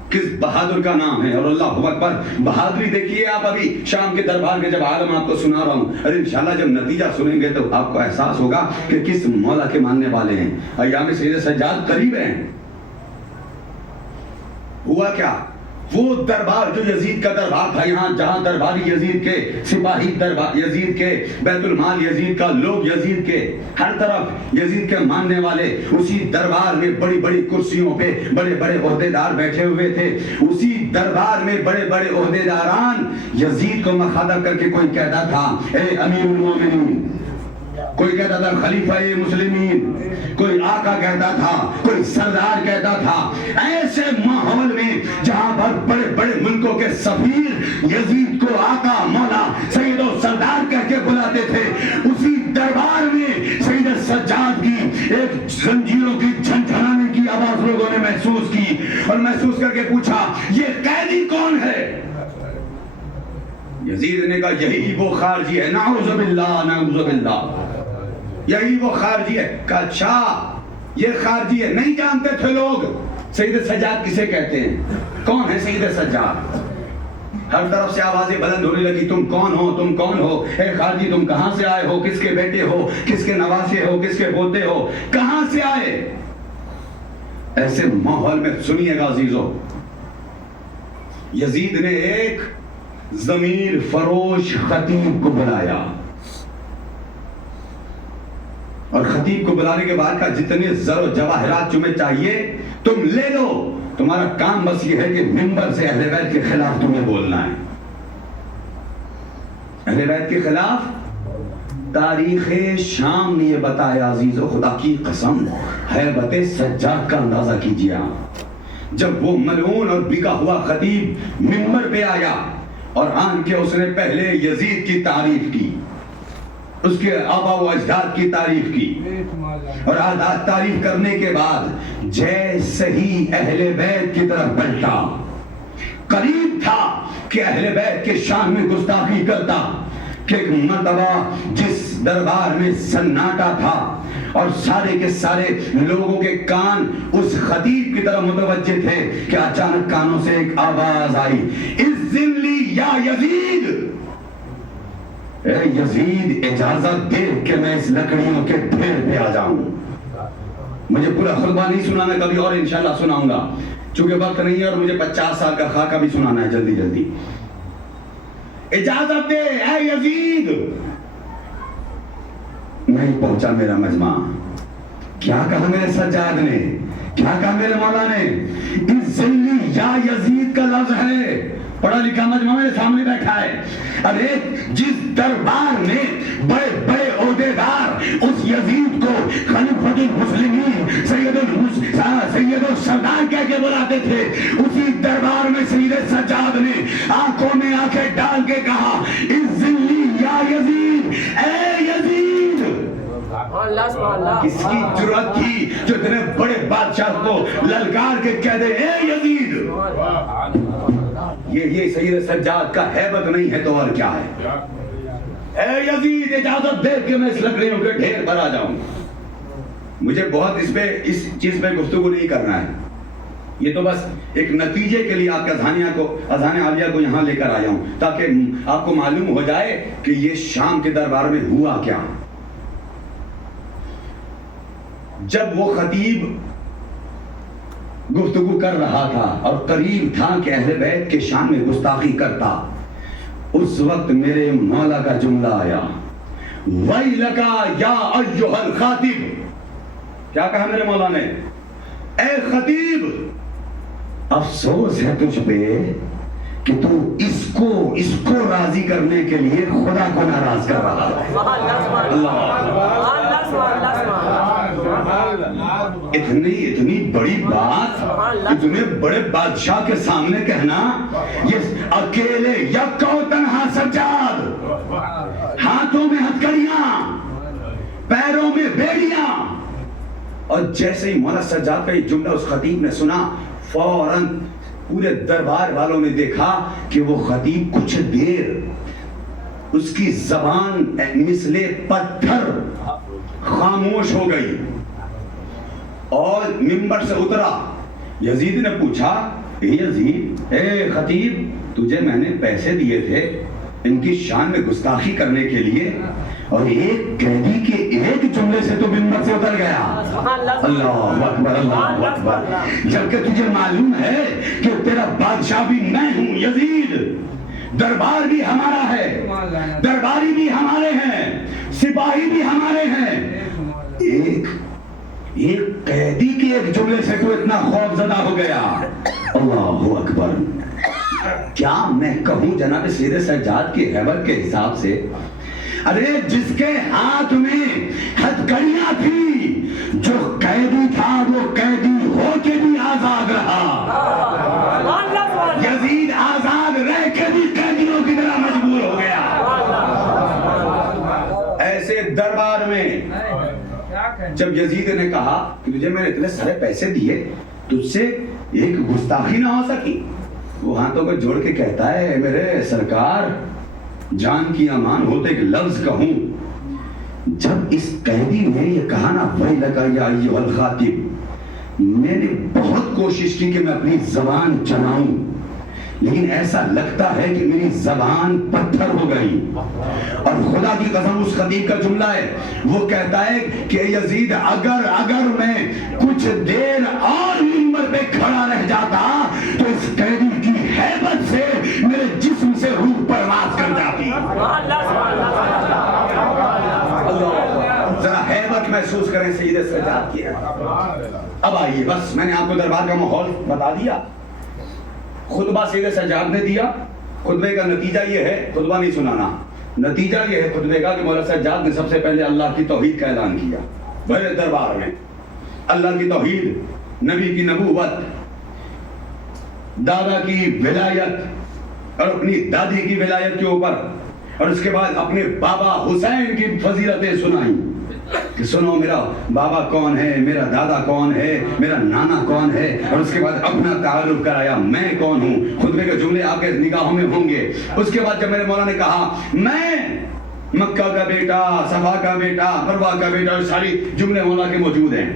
کس بہادر کا نام ہے. اور اللہ اکبر، بہادری دیکھیے آپ. ابھی شام کے دربار کے جب عالم آپ کو سنا رہا ہوں، اور انشاءاللہ جب نتیجہ سنیں گے تو آپ کو احساس ہوگا کہ کس مولا کے ماننے والے ہیں. ایام سید سجاد قریب ہیں. ہوا کیا؟ وہ دربار جو یزید کا دربار تھا، یہاں جہاں درباری یزید کے، سپاہی دربار یزید کے، بیت المال یزید کا، لوگ یزید کے، ہر طرف یزید کے ماننے والے، اسی دربار میں بڑی بڑی کرسیوں پہ بڑے بڑے عہدیدار بیٹھے ہوئے تھے. اسی دربار میں بڑے بڑے عہدیداران یزید کو مخاطب کر کے کوئی کہتا تھا اے امیر المومنین، کوئی کہتا تھا خلیفہ مسلمین، کوئی آقا کہتا تھا، کوئی سردار کہتا تھا. ایسے ماحول میں جہاں پر بڑے بڑے ملکوں کے سفیر یزید کو آقا، مولا، سید و سردار کہہ کے بلاتے تھے، اسی دربار میں سید سجاد کی ایک زنجیروں کی جھنجھنانے کی آواز لوگوں نے محسوس کی، اور محسوس کر کے پوچھا یہ قیدی کون ہے؟ یزید نے کہا یہی وہ خارجی ہے. نعوذ باللہ، نعوذ باللہ، یہی وہ خارجی ہے. کہا اچھا یہ خارجی ہے. نہیں جانتے تھے لوگ سید سجاد کسے کہتے ہیں، کون ہے سید سجاد. ہر طرف سے آوازیں بلند ہونے لگی، تم کون ہو، تم کون ہو، اے خارجی تم کہاں سے آئے ہو، کس کے بیٹے ہو، کس کے نواسے ہو، کس کے پوتے ہو، کہاں سے آئے. ایسے ماحول میں سنیے گا عزیزو، یزید نے ایک ضمیر فروش خطیب کو بلایا، اور خطیب کو بلانے کے بعد کہا جتنے زر و جواہرات تمہیں چاہیے تم لے لو، تمہارا کام بس یہ ہے کہ منبر سے اہل بیت کے خلاف تمہیں بولنا ہے. اہل بیت کے خلاف تاریخ شام نے یہ بتایا. عزیزو خدا کی قسم، ہیبت سجاد کا اندازہ کیجیے آپ. جب وہ ملعون اور بکا ہوا خطیب منبر پہ آیا اور آن کے اس نے پہلے یزید کی تعریف کی، اس کے آبا و اجداد کی تعریف کی، اور تعریف کرنے کے بعد جیسے ہی اہل بیت کی طرف بلٹا، قریب تھا کہ اہل بیت کے شان میں گستاخی کرتا، کہ ایک مرتبہ جس دربار میں سناٹا تھا اور سارے کے سارے لوگوں کے کان اس خطیب کی طرف متوجہ تھے، کہ اچانک کانوں سے ایک آواز آئی، اذن لی یا یزید، اے یزید اجازت دے کہ میں اس لکڑیوں کے ڈھیر پہ آ جاؤں. مجھے پورا خطبہ نہیں سنانا، کبھی اور انشاءاللہ سناؤں گا، چونکہ وقت نہیں ہے اور مجھے 50 سال کا خاکہ بھی سنانا ہے جلدی جلدی. اجازت دے اے یزید. نہیں پہنچا میرا مجمع. کیا کہا میرے سجاد نے، کیا کہا میرے مولا نے؟ اذن یا یزید کا لفظ ہے، پڑھا لکھا مجمع میرے سامنے بیٹھا ہے. ارے جس دربار میں بڑے بڑے عہدیدار اس یزید کو خلیفۃ المسلمین، سید السردار کہہ کے بلاتے تھے، اسی دربار میں سید سجاد نے آنکھوں میں آنکھیں ڈال کے کہا اذن لی یا یزید، اے یزید. کس کی جرأت تھی جو اتنے بڑے بادشاہ کو للکار کے کہہ دے اے یزید. یہ سید سجاد کا ہیبت نہیں ہے تو اور کیا ہے. اے یزید اجازت دے کہ میں اس لکڑیوں کے ڈھیر پر آ جاؤں. مجھے بہت اس چیز پہ گفتگو نہیں کرنا ہے، یہ تو بس ایک نتیجے کے لیے آپ کے اذان عالیہ کو یہاں لے کر آیا ہوں، تاکہ آپ کو معلوم ہو جائے کہ یہ شام کے دربار میں ہوا کیا. جب وہ خطیب گفتگو کر رہا تھا اور قریب تھا کہ اہل بیت کے شان میں گستاخی کرتا، اس وقت میرے مولا کا جملہ آیا، وَيْلَكَ يَا أَيُّهَا الْخَاطِبُ. کیا کہا میرے مولا نے؟ اے خطیب، افسوس ہے تجھ پہ کہ تو اس کو راضی کرنے کے لیے خدا کو ناراض کر رہا ہے. اتنی بڑی بات اتنے بڑے بادشاہ کے سامنے کہنا، یہ اکیلے یکا و تنہا سجاد، ہاتھوں میں ہتھکڑیاں، پیروں میں بیڑیاں. اور جیسے ہی مولا سجاد کا یہ جملہ اس خطیب نے سنا، فوراً پورے دربار والوں نے دیکھا کہ وہ خطیب کچھ دیر اس کی زبان مثل پتھر خاموش ہو گئی اور منبر سے اترا. یزید نے پوچھا، اے یزید، اے خطیب، تجھے میں نے پیسے دیے تھے ان کی شان میں گستاخی کرنے کے لیے، اور ایک قیدی کے ایک جملے سے تو منبر سے اتر گیا. اللہ اکبر، اللہ اکبر. جبکہ تجھے معلوم ہے کہ تیرا بادشاہ بھی میں ہوں یزید، دربار بھی ہمارا ہے، درباری بھی ہمارے ہیں، سپاہی بھی ہمارے ہیں. ایک قیدی کے ایک جملے سے تو اتنا خوف زدہ ہو گیا. اللہ اکبر. کیا میں کہوں جناب سید سجاد کی حیبت کے حساب سے، ارے جس کے ہاتھ میں ہتھکڑیاں تھی، جو قیدی تھا وہ قیدی ہو کے بھی آزاد رہا، یزید آزاد رہ کے بھی قیدیوں کی طرح مجبور ہو گیا. ایسے دربار میں جب یزید نے کہا کہ تجھے میں نے اتنے سارے پیسے دیے، تجھ سے ایک گستاخی نہ ہو سکی، وہ ہاتھوں کو جوڑ کے کہتا ہے، میرے سرکار جان کی امان ہوتے ایک لفظ کہوں. جب اس قیدی نے یہ کہا نا، وَيْلَكَ يَا أَيُّهَا الْخَاطِبُ، میں نے بہت کوشش کی کہ میں اپنی زبان چلاؤں، لیکن ایسا لگتا ہے کہ میری زبان پتھر ہو گئی. اور خدا کی قسم اس خطیب کا جملہ ہے، وہ کہتا ہے کہ یزید اگر میں کچھ دیر اور منبر پہ کھڑا رہ جاتا تو اس قیدی کی ہیبت سے میرے جسم سے روح پرواز کر جاتی. ذرا ہیبت محسوس کریں سید سجاد کی. اب آئیے، بس میں نے آپ کو دربار کا ماحول بتا دیا، خطبہ سید سجاد نے دیا. خطبے کا نتیجہ یہ ہے، خطبہ نہیں سنانا، نتیجہ یہ ہے خطبے کا کہ مولا سجاد نے سب سے پہلے اللہ کی توحید کا اعلان کیا بڑے دربار میں. اللہ کی توحید، نبی کی نبوت، دادا کی ولایت اور اپنی دادی کی ولایت کے اوپر، اور اس کے بعد اپنے بابا حسین کی فضیلتیں سنائیں کہ سنو میرا بابا کون ہے، میرا دادا کون ہے، میرا نانا کون ہے، اور اس کے بعد اپنا تعارف کرایا، میں کون ہوں. خطبے کے جملے آپ کے نگاہوں میں ہوں گے. اس کے بعد جب میرے مولا نے کہا میں مکہ کا بیٹا، صفا کا بیٹا، مروہ کا بیٹا، اور ساری جملے مولا کے موجود ہیں.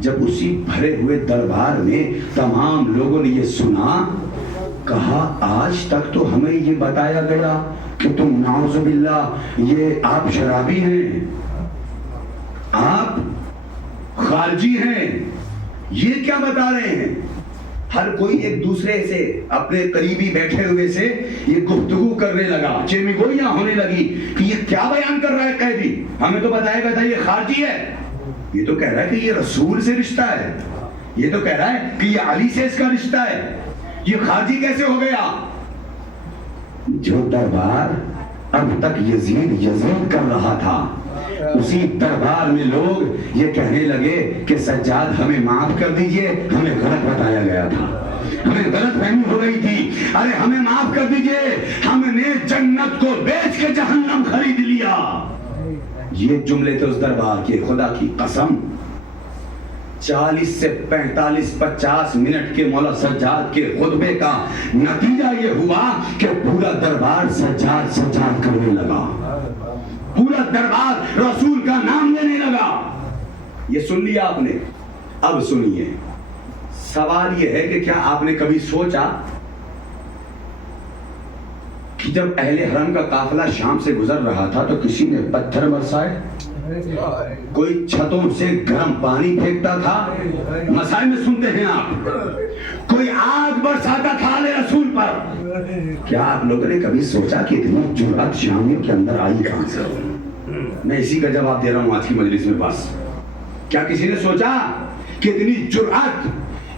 جب اسی بھرے ہوئے دربار میں تمام لوگوں نے یہ سنا، کہا آج تک تو ہمیں یہ بتایا گیا کہ تم نعوذ باللہ یہ آپ شرابی ہیں، آپ خارجی ہیں، یہ کیا بتا رہے ہیں. ہر کوئی ایک دوسرے سے، اپنے قریبی بیٹھے ہوئے سے یہ گفتگو کرنے لگا، چیمی گوئیاں ہونے لگی کہ یہ کیا بیان کر رہا ہے قیدی. ہمیں تو بتایا گیا تھا یہ خارجی ہے، یہ تو کہہ رہا ہے کہ یہ رسول سے رشتہ ہے، یہ تو کہہ رہا ہے کہ یہ علی سے اس کا رشتہ ہے، یہ خارجی کیسے ہو گیا. جو دربار اب تک یزید کر رہا تھا، اسی دربار میں لوگ یہ کہنے لگے کہ سجاد ہمیں معاف کر دیجئے، ہمیں غلط بتایا گیا تھا، ہمیں غلط فہمی ہو رہی تھی، ارے ہمیں معاف کر دیجئے، ہم نے جنت کو بیچ کے جہنم خرید لیا. یہ جملے تھے اس دربار کے. خدا کی قسم 40 سے 45-50 منٹ کے مولا سجاد کے خطبے کا نتیجہ یہ ہوا کہ پورا دربار سجاد سجاد کرنے لگا، پورا دربار رسول کا نام لینے لگا. یہ سن لیا آپ نے. اب سنیے، سوال یہ ہے کہ کیا آپ نے کبھی سوچا کہ جب اہل حرم کا قافلہ شام سے گزر رہا تھا تو کسی نے پتھر برسائے؟ کوئی چھتوں سے گرم پانی پھینکتا تھا، مسائل میں سنتے ہیں آپ، کوئی آگ برساتا تھا آل رسول پر۔ کیا آپ لوگوں نے کبھی سوچا کہ اتنی جرأت شامیوں کے اندر آئی کہاں سے؟ میں اسی کا جواب دے رہا ہوں آج کی مجلس میں۔ بس کیا کسی نے سوچا کہ اتنی جرأت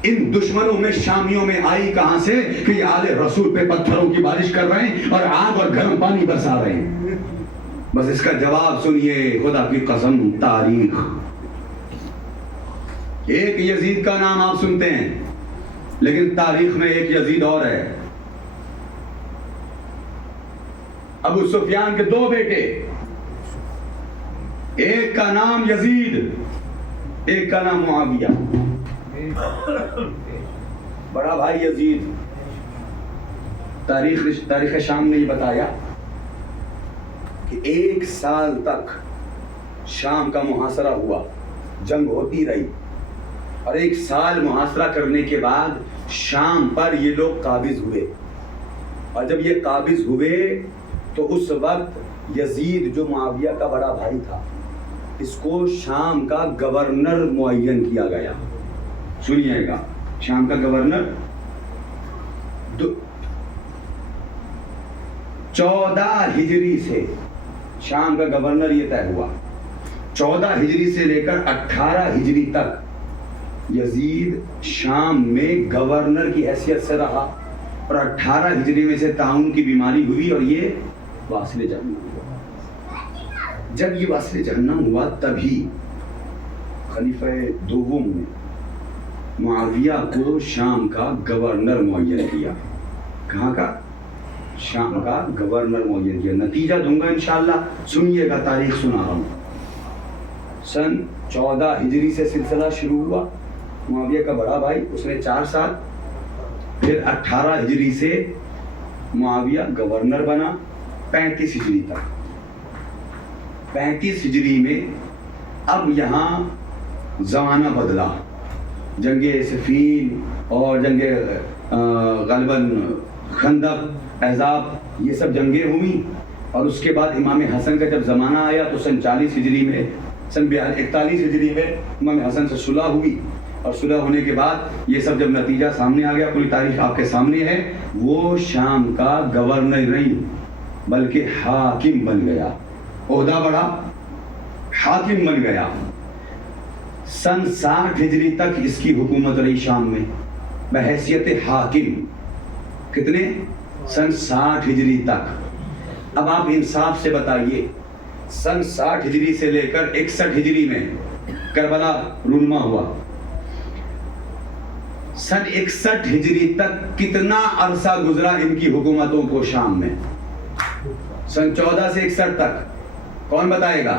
ان دشمنوں میں شامیوں میں آئی کہاں سے کہ یہ آل رسول پہ پتھروں کی بارش کر رہے ہیں اور آگ اور گرم پانی برسا رہے ہیں؟ بس اس کا جواب سنیے، خدا کی قسم، تاریخ۔ ایک یزید کا نام آپ سنتے ہیں، لیکن تاریخ میں ایک یزید اور ہے۔ ابو سفیان کے دو بیٹے، ایک کا نام یزید، ایک کا نام معاویہ۔ بڑا بھائی یزید، تاریخ شام نے یہ بتایا کہ 1 سال تک شام کا محاصرہ ہوا، جنگ ہوتی رہی، اور 1 سال محاصرہ کرنے کے بعد شام پر یہ لوگ قابض ہوئے۔ اور جب یہ قابض ہوئے تو اس وقت یزید جو معاویہ کا بڑا بھائی تھا، اس کو شام کا گورنر معین کیا گیا۔ سنیے گا، شام کا گورنر 14 ہجری سے شام کا گورنر یہ طے ہوا۔ 14 ہجری سے لے کر 18 ہجری تک یزید شام میں گورنر کی حیثیت سے رہا، اور 18 ہجری میں سے طاعون کی بیماری ہوئی اور یہ واصل جہنم ہوا۔ جب یہ واصل جہنم ہوا تبھی خلیفہ دوم نے معاویہ کو شام کا گورنر معین کیا۔ کہاں کا؟ شام کا گورنر معین کیا۔ نتیجہ دوں گا انشاءاللہ، سنیے گا، تاریخ سنا رہا ہوں۔ سن 14 ہجری سے سلسلہ شروع ہوا، معاویہ کا بڑا بھائی، اس نے 4 سال، پھر 18 ہجری سے معاویہ گورنر بنا 35 ہجری تک۔ 35 ہجری میں اب یہاں زمانہ بدلا، جنگ صفین اور جنگ غالباً خندق، احزاب، یہ سب جنگیں ہوئیں، اور اس کے بعد امام حسن کا جب زمانہ آیا تو سن 40 ہجری میں، سن 41 ہجری میں امام حسن سے صلح ہوئی، اور صلح ہونے کے بعد یہ سب جب نتیجہ سامنے آ گیا، پوری تاریخ آپ کے سامنے ہے، وہ شام کا گورنر نہیں بلکہ حاکم بن گیا، عہدہ بڑا، حاکم بن گیا۔ سن 60 ہجری تک اس کی حکومت رہی شام میں بحیثیت حاکم۔ کتنے؟ سن 60 ہجری تک۔ اب آپ انصاف سے بتائیے، سن 60 ہجری سے لے کر 61 ہجری میں کربلا رونما ہوا، سن 61 ہجری تک کتنا عرصہ گزرا ان کی حکومتوں کو شام میں؟ سن 14 سے 61 تک کون بتائے گا؟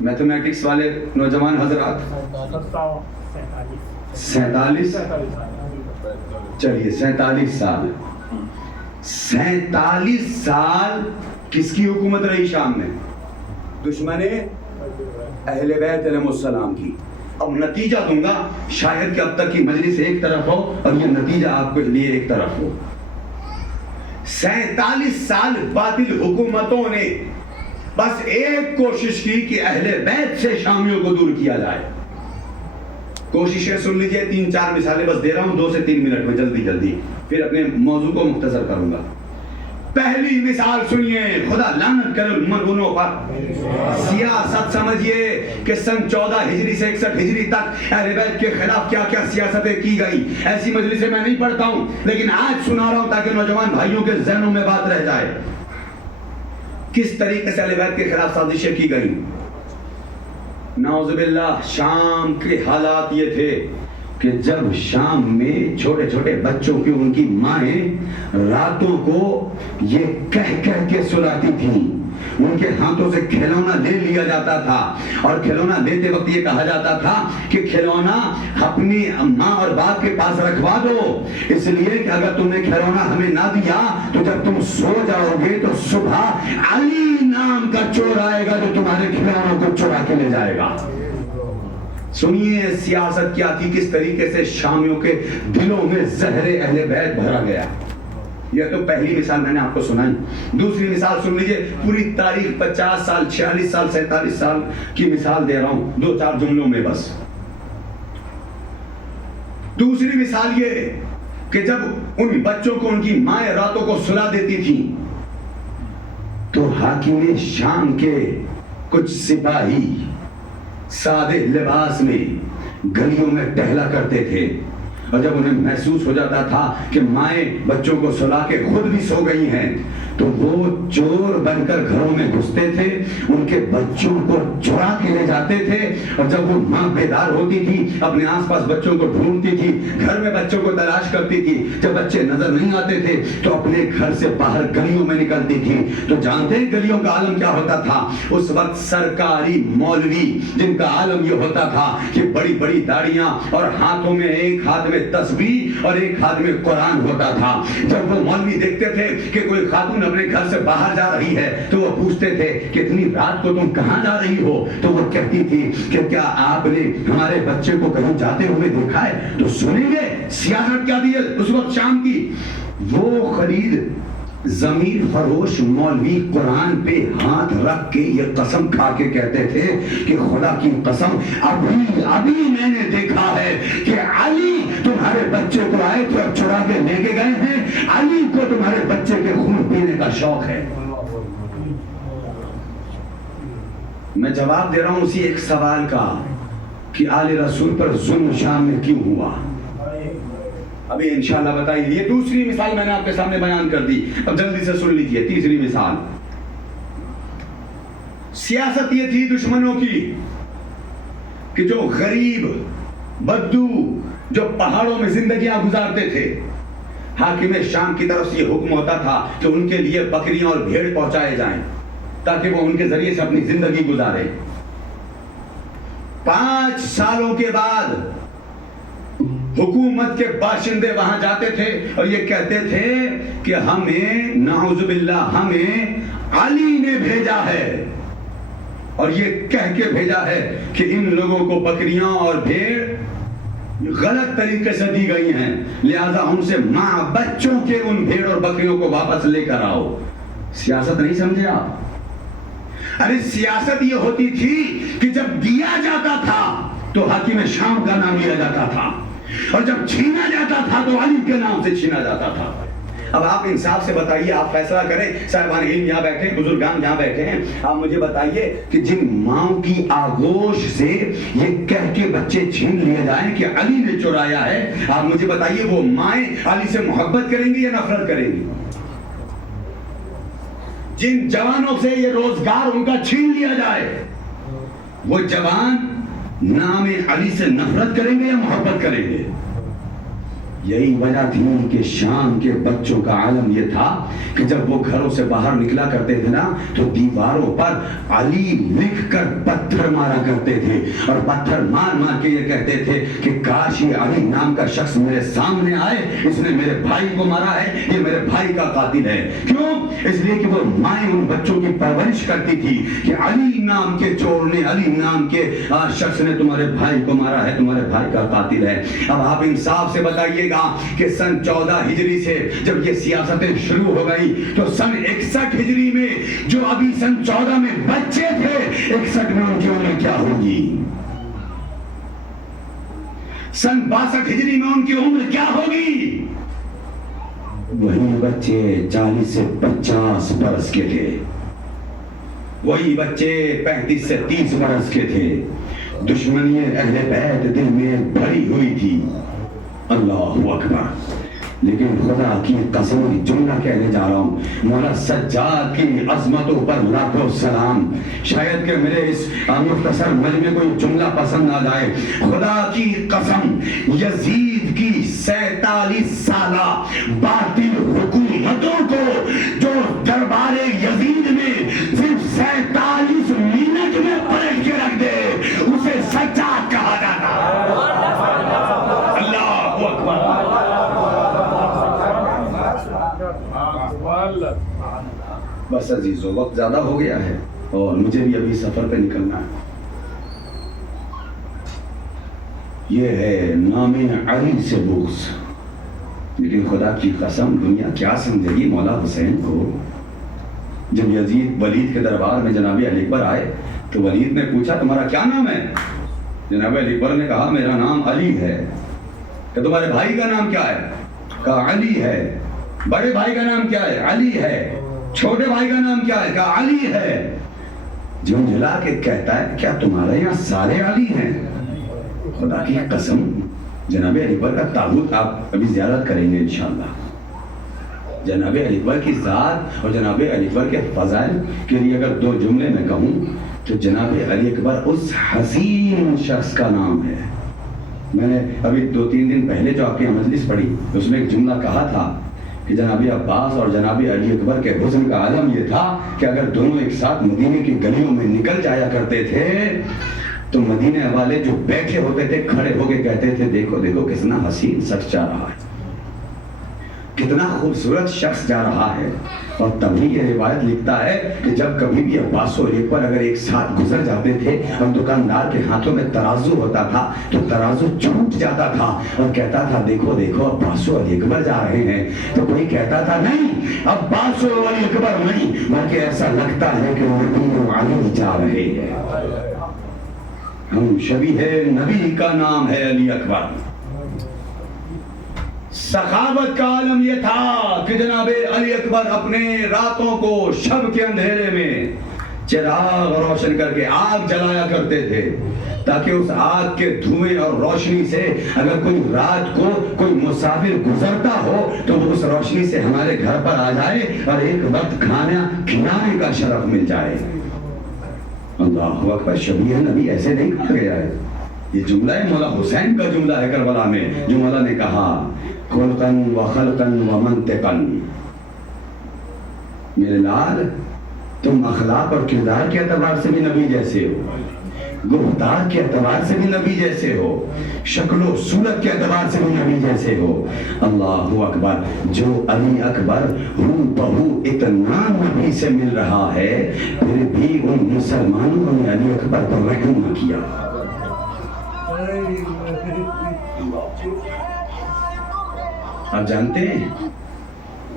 میتھمیٹکس والے نوجوان حضرات۔ 47، چلیے 47 سال۔ 47 سال کس کی حکومت رہی شام میں؟ دشمن اہل بیت علیہ السلام کی۔ اب نتیجہ دوں گا، شاید کہ اب تک کی مجلس ایک طرف ہو اور یہ نتیجہ آپ کے لیے ایک طرف ہو۔ 47 سال باطل حکومتوں نے بس ایک کوشش کی کہ اہل بیت سے شامیوں کو دور کیا جائے۔ کوششیں سن لیجئے، 3-4 مثالیں بس دے رہا ہوں 2 سے 3 منٹ میں، جلدی پھر اپنے موضوع کو مختصر کروں گا۔ پہلی مثال سنیے، خدا لعنت کرے ملعونوں پر۔ سیاست سمجھیے کہ سن 14 ہجری سے 61 ہجری تک اہل بیت کے خلاف کیا کیا سیاستیں کی گئی، ایسی مجلس سے میں نہیں پڑھتا ہوں، لیکن آج سنا رہا ہوں تاکہ نوجوان بھائیوں کے ذہنوں میں بات رہ جائے۔ کس طریقے سے اہل بیت کے خلاف سازشیں کی گئی؟ نعوذ باللہ، شام کے حالات یہ تھے کہ جب شام میں چھوٹے چھوٹے بچوں کی ان کی مائیں راتوں کو یہ کہہ کے سلاتی تھیں، ان کے ہاتھوں سے کھلونا لے لیا جاتا تھا، اور کھلونا لیتے وقت یہ کہا جاتا تھا کہ کھلونا اپنی ماں اور باپ کے پاس رکھوا دو، اس لیے کہ اگر تم نے کھلونا ہمیں نہ دیا تو جب تم سو جاؤ گے تو صبح علی نام کا چور آئے گا جو تمہارے کھلونوں کو چرا کے لے جائے گا۔ سنیے سیاست کیا تھی، کس طریقے سے شامیوں کے دلوں میں زہر اہل بیت بھرا گیا۔ یہ تو پہلی مثال میں نے آپ کو سنائی. دوسری مثال سن لیجئے, پوری تاریخ 50 سال 46 سال 47 سال کی مثال دے رہا ہوں 2-4 جملوں میں بس. دوسری مثال یہ کہ جب ان بچوں کو ان کی مائیں راتوں کو سلا دیتی تھی تو حاکم شام کے کچھ سپاہی سادے لباس میں گلیوں میں ٹہلا کرتے تھے, اور جب انہیں محسوس ہو جاتا تھا کہ مائیں بچوں کو سلا کے خود بھی سو گئی ہیں تو وہ چور بن کر گھروں میں گھستے تھے, ان کے بچوں کو چرا کے لے جاتے تھے, اور جب وہ ماں بیدار ہوتی تھی اپنے آس پاس بچوں کو ڈھونڈتی تھی, گھر میں بچوں کو تلاش کرتی تھی, جب بچے نظر نہیں آتے تھے تو اپنے گھر سے باہر گلیوں میں نکلتی تھی. تو جانتے ہیں گلیوں کا عالم کیا ہوتا تھا اس وقت؟ سرکاری مولوی, جن کا عالم یہ ہوتا تھا کہ بڑی بڑی داڑیاں اور ہاتھوں میں ایک ہاتھ میں تسبیح اور ایک ہاتھ میں قرآن ہوتا تھا. جب وہ مولوی دیکھتے تھے کہ کوئی خاتون اپنے گھر سے باہر جا رہی ہے تو وہ پوچھتے تھے کہ اتنی رات کو تم کہاں جا رہی ہو؟ تو وہ کہتی تھی کہ کیا آپ نے ہمارے بچے کو کہیں جاتے ہوئے دیکھا ہے؟ تو سنیں گے سیاست کیا دی ہے اس وقت شام کی. وہ خرید ضمیر فروش مولوی قرآن پہ ہاتھ رکھ کے یہ قسم کھا کے کہتے تھے کہ خدا کی قسم ابھی میں نے دیکھا ہے کہ علی تمہارے بچے کو آئے تھے اور چرا کے لے کے گئے ہیں, علی کو تمہارے بچے کے خون پینے کا شوق ہے. میں جواب دے رہا ہوں اسی ایک سوال کا کہ آل رسول پر ظلم شام میں کیوں ہوا. ابھی انشاءاللہ بتائیے. یہ دوسری مثال میں نے آپ کے سامنے بیان کر دی, اب جلدی سے سن لیجئے. تیسری مثال, سیاست یہ تھی دشمنوں کی کہ جو غریب بدو جو پہاڑوں میں زندگیاں گزارتے تھے, حاکم شام کی طرف سے یہ حکم ہوتا تھا کہ ان کے لیے بکریاں اور بھیڑ پہنچائے جائیں تاکہ وہ ان کے ذریعے سے اپنی زندگی گزارے. 5 سالوں کے بعد حکومت کے باشندے وہاں جاتے تھے اور یہ کہتے تھے کہ ہمیں نعوذ باللہ ہمیں علی نے بھیجا ہے, اور یہ کہہ کے بھیجا ہے کہ ان لوگوں کو بکریاں اور بھیڑ غلط طریقے سے دی گئی ہیں, لہذا ان سے ماں بچوں کے ان بھیڑ اور بکریوں کو واپس لے کر آؤ. سیاست نہیں سمجھے آپ؟ ارے سیاست یہ ہوتی تھی کہ جب دیا جاتا تھا تو حاکم شام کا نام لیا جاتا تھا, اور جب چھینا جاتا تھا تو علی کے نام سے چھینا جاتا تھا. اب آپ انصاف سے بتائیے, آپ فیصلہ کریں, صاحبان علم یہاں بیٹھے ہیں, بزرگان یہاں بیٹھے ہیں, آپ مجھے بتائیے کہ جن ماؤں کی آغوش سے یہ کہہ کے بچے چھین لیے جائیں کہ علی نے چرایا ہے, آپ مجھے بتائیے وہ مائیں علی سے محبت کریں گی یا نفرت کریں گی؟ جن جوانوں سے یہ روزگار ان کا چھین لیا جائے, وہ جوان نام علی سے نفرت کریں گے یا محبت کریں گے؟ یہی وجہ تھی کہ شام کے بچوں کا عالم یہ تھا کہ جب وہ گھروں سے باہر نکلا کرتے تھے نا تو دیواروں پر علی لکھ کر پتھر مارا کرتے تھے, اور پتھر مار مار کے یہ کہتے تھے کہ کاش یہ علی نام کا شخص میرے سامنے آئے, اس نے میرے بھائی کو مارا ہے, یہ میرے بھائی کا قاتل ہے. کیوں؟ اس لیے کہ وہ مائیں ان بچوں کی پرورش کرتی تھی کہ علی نام کے چور نے, علی نام کے شخص نے تمہارے بھائی کو مارا ہے, تمہارے بھائی کا قاتل ہے. اب آپ انصاف سے بتائیے گا کہ سن 14 ہجری سے جب یہ سیاستیں شروع ہو گئی تو سن 61 ہجری میں جو ابھی سن 14 میں بچے تھے 61 میں ان کی عمر کیا ہوگی؟ سن 62 ہجری میں ان کی عمر کیا ہوگی؟ وہی بچے 40 سے 50 برس کے تھے, وہی بچے 35 سے 30 برس کے تھے. دشمنی اہل بیت دل میں بھری ہوئی تھی. اللہ اکبر. لیکن خدا کی قسم جملہ کہنے جا رہا ہوں, مولا سجاد کی عظمتوں پر لاکھوں سلام. شاید کہ میرے اس مختصر مجمع کوئی جملہ پسند نہ جائے. خدا کی قسم یزید کی 47 سالہ باطل حکومتوں کو جو دربار یزید میں صرف 47 منٹ میں پلٹ کے رکھ دے اسے سجاد کہا جاتا. بس عزیزو وقت زیادہ ہو گیا ہے اور مجھے بھی ابھی سفر پہ نکلنا ہے. یہ ہے نام علی سے بغض. لیکن خدا کی قسم دنیا کیا سمجھے گی مولا حسین کو؟ جب یزید ولید کے دربار میں جناب علی اکبر آئے تو ولید نے پوچھا تمہارا کیا نام ہے؟ جناب علی اکبر نے کہا میرا نام علی ہے۔ کہ تمہارے بھائی کا نام کیا ہے؟ کہا علی ہے۔ بڑے بھائی کا نام کیا ہے؟ علی ہے۔ چھوٹے بھائی کا نام کیا ہے؟ کہا علی ہے۔ جھنجھلا کے کہتا ہے کیا تمہارے یہاں سارے علی ہیں؟ خدا کی قسم جناب علی اکبر کا تابوت آپ ابھی زیارت کریں گے انشاءاللہ۔ جناب علی اکبر کی ذات اور جناب علی اکبر کے فضائل کے لیے اگر دو جملے میں کہوں تو جناب علی اکبر اس حسین شخص کا نام ہے۔ میں نے ابھی 2-3 دن پہلے جو آپ کی مجلس پڑھی اس میں ایک جملہ کہا تھا کہ جناب عباس اور جناب علی اکبر کے حسن کا عالم یہ تھا کہ اگر دونوں ایک ساتھ مدینے کی گلیوں میں نکل جایا کرتے تھے تو مدینے والے جو بیٹھے ہوتے تھے کھڑے ہو کے کہتے تھے دیکھو دیکھو کتنا حسین شخص جا رہا ہے، کتنا خوبصورت شخص جا رہا ہے۔ اور تبھی یہ روایت لکھتا ہے کہ جب کبھی بھی عباس و علی اکبر اگر ایک ساتھ گزر جاتے تھے اور دکاندار کے ہاتھوں میں ترازو ہوتا تھا تو ترازو ٹوٹ جاتا تھا اور کہتا تھا دیکھو دیکھو عباس و علی اکبر جا رہے ہیں، تو کوئی کہتا تھا نہیں عباس و علی اکبر نہیں بلکہ ایسا لگتا ہے کہ وہ علی جا رہے ہیں۔ ہم شبیہ نبی کا نام ہے علی اکبر۔ سخاوت کا عالم یہ تھا کہ جناب علی اکبر اپنے راتوں کو شب کے اندھیرے میں چراغ روشن کر کے آگ جلایا کرتے تھے تاکہ اس آگ کے دھوئیں اور روشنی سے اگر کوئی رات کو کوئی مسافر گزرتا ہو تو وہ اس روشنی سے ہمارے گھر پر آ جائے اور ایک وقت کھانا کھلانے کا شرف مل جائے۔ اللہ اکبر، شبیہ نبی ایسے نہیں کہا گیا ہے، یہ جملہ ہے مولا حسین کا جملہ ہے کربلا میں جو مولا نے کہا خلقاً و خلقاً و منطقاً، میرے لال تم اخلاق اور کردار کے اعتبار سے بھی نبی جیسے ہو، گفتار کے اعتبار سے بھی نبی جیسے ہو، شکل و صورت کے اعتبار سے بھی نبی جیسے ہو۔ اللہ اکبر، جو علی اکبر ہو بہو اتنا نبی سے مل رہا ہے پھر بھی ان مسلمانوں نے علی اکبر پر رحم نہ کیا۔ آپ جانتے ہیں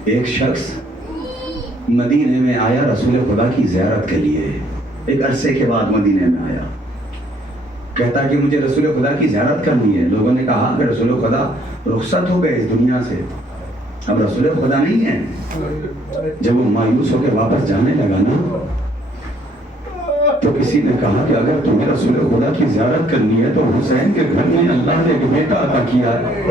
ایک شخص مدینے میں آیا رسول خدا کی زیارت کے لیے، ایک عرصے کے بعد مدینے میں آیا، کہتا کہ مجھے رسول خدا کی زیارت کرنی ہے۔ لوگوں نے کہا کہ رسول خدا رخصت ہو گئے اس دنیا سے، اب رسول خدا نہیں ہے۔ جب وہ مایوس ہو کے واپس جانے لگا نا تو کسی نے کہا کہ اگر تمہیں رسول خدا کی زیارت کرنی ہے تو حسین کے گھر میں اللہ نے ایک بیٹا عطا کیا ہے،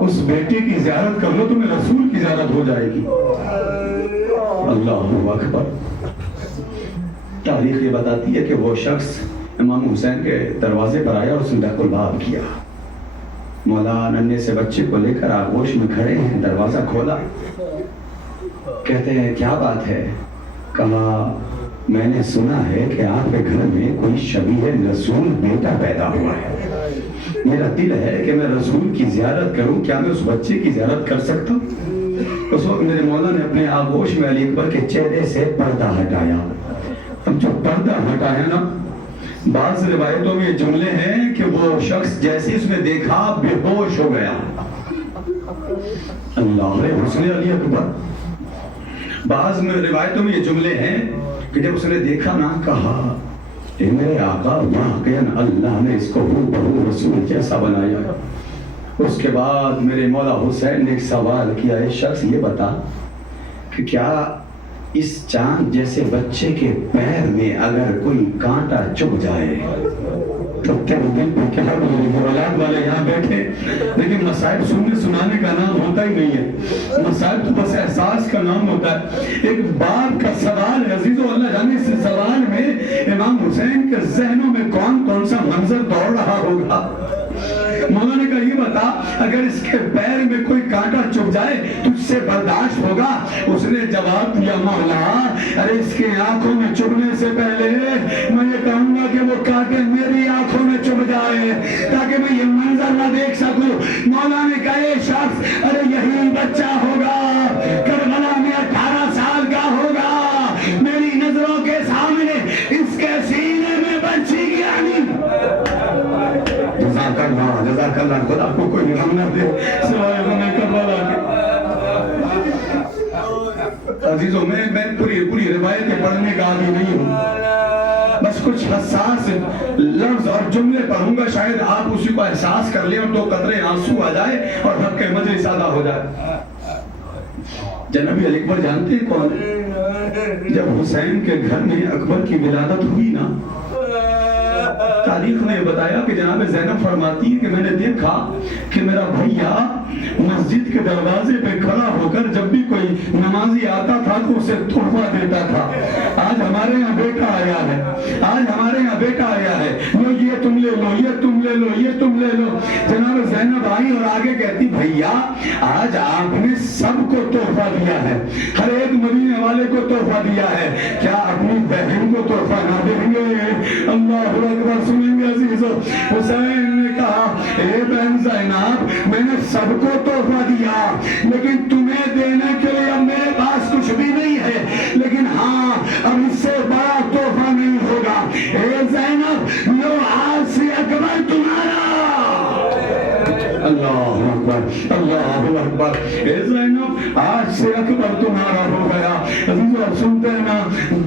اس بیٹے کی زیارت کر لو تمہیں رسول کی زیارت ہو جائے گی۔ اللہ اکبر، تاریخ یہ بتاتی ہے کہ وہ شخص امام حسین کے دروازے پر آیا اور اس نے ڈاک الباب کیا۔ مولا ننھے سے بچے کو لے کر آغوش میں کھڑے ہیں، دروازہ کھولا، کہتے ہیں کیا بات ہے؟ کہا میں نے سنا ہے کہ آپ کے گھر میں کوئی شبیہ رسول بیٹا پیدا ہوا ہے، میرا دل ہے کہ میں رسول کی زیارت کروں، کیا میں اس بچے کی زیارت کر سکتا ہوں؟ اس وقت میرے مولا نے اپنے آغوش میں علی اکبر کے چہرے سے پردہ ہٹایا۔ اب جو پردہ ہٹایا نا، بعض روایتوں میں یہ جملے ہیں کہ وہ شخص جیسے اس میں دیکھا بے ہوش ہو گیا۔ اللہ حسن علی اکبر، بعض میں روایتوں میں یہ جملے ہیں کہ جب اس نے دیکھا نا کہا اے میرے آقا واقعاً اللہ نے اس کو بہو رسول جیسا بنایا۔ اس کے بعد میرے مولا حسین نے ایک سوال کیا، اے شخص یہ بتا کہ کیا اس چاند جیسے بچے کے پیر میں اگر کوئی کانٹا چبھ جائے تو تیرے دل پہ کیا گزرے؟ اولاد والے یہاں بیٹھے لیکن مصائب سننے سنانے کا نام ہوتا ہی نہیں ہے، مصائب تو بس احساس کا نام ہوتا ہے۔ ایک باپ کا سوال ہے عزیزو، اللہ جانے اس سوال میں امام حسین کے ذہنوں میں کون کون سا منظر دوڑ رہا ہوگا۔ مولا نے کہا یہ بتا اگر اس کے پیر میں کوئی کانٹا چبھ جائے تجھ سے برداشت ہوگا؟ اس نے جواب دیا مولا ارے اس کے آنکھوں میں چبھنے سے پہلے میں یہ کہوں گا کہ وہ کانٹے میری آنکھوں میں چبھ جائے تاکہ میں یہ منظر نہ دیکھ سکوں۔ مولا نے کہا یہ شخص ارے یہی بچہ ہوگا، کربلا میں 18 سال کا ہوگا، میری نظروں کے سامنے اس کے سینے میں بچی گیا نہیں۔ جزاک اللہ خدا اللہ کو کوئی غم نہ دے سوائے غم کربلا کے۔ عزیزوں میں پوری روایتیں پڑھنے کا عادی نہیں ہوں، بس کچھ حساس لفظ اور جملے پڑھوں گا، شاید آپ اسی کو احساس کر لیں اور 2 قطرے آنسو آ جائے اور حق کے مجلس ادا ہو جائے۔ جناب علی اکبر جانتے ہیں کون ہے؟ جب حسین کے گھر میں اکبر کی ولادت ہوئی نا، تاریخ نے بتایا کہ جناب زینب فرماتی ہے کہ میں نے دیکھا کہ میرا بھیا مسجد کے دروازے پہ کھڑا ہو کر جب بھی کوئی نمازی آتا تھا تو اسے تحفہ دیتا تھا۔ آج ہمارے یہاں بیٹا آیا ہے، آج ہمارے یہاں بیٹا آیا ہے، لو یہ تم لے لو، یہ تم لے لو، یہ تم لے لو۔ جناب زینب آئی اور آگے کہتی بھیا آج آپ نے سب کو تحفہ دیا ہے، ہر ایک مدینے والے کو تحفہ دیا ہے، کیا اپنی بہن کو تحفہ نہ دیں گے؟ اللہ اکبر، سنیں گے عزیزو۔ حسین نے کہا اے بہن زینب میں نے سب کو تحفہ دیا لیکن تمہیں دینے کے لیے اب میرے پاس کچھ بھی نہیں ہے، لیکن ہاں اب اس سے بڑا تحفہ نہیں ہوگا۔ اے زینب لو آج سے اکبر تمہارا۔ اللہ اکبر، اللہ اکبر۔ اے زینب آج سے اکبر تمہارا ہو گیا۔ عزیزو اب سنتے ہیں نا،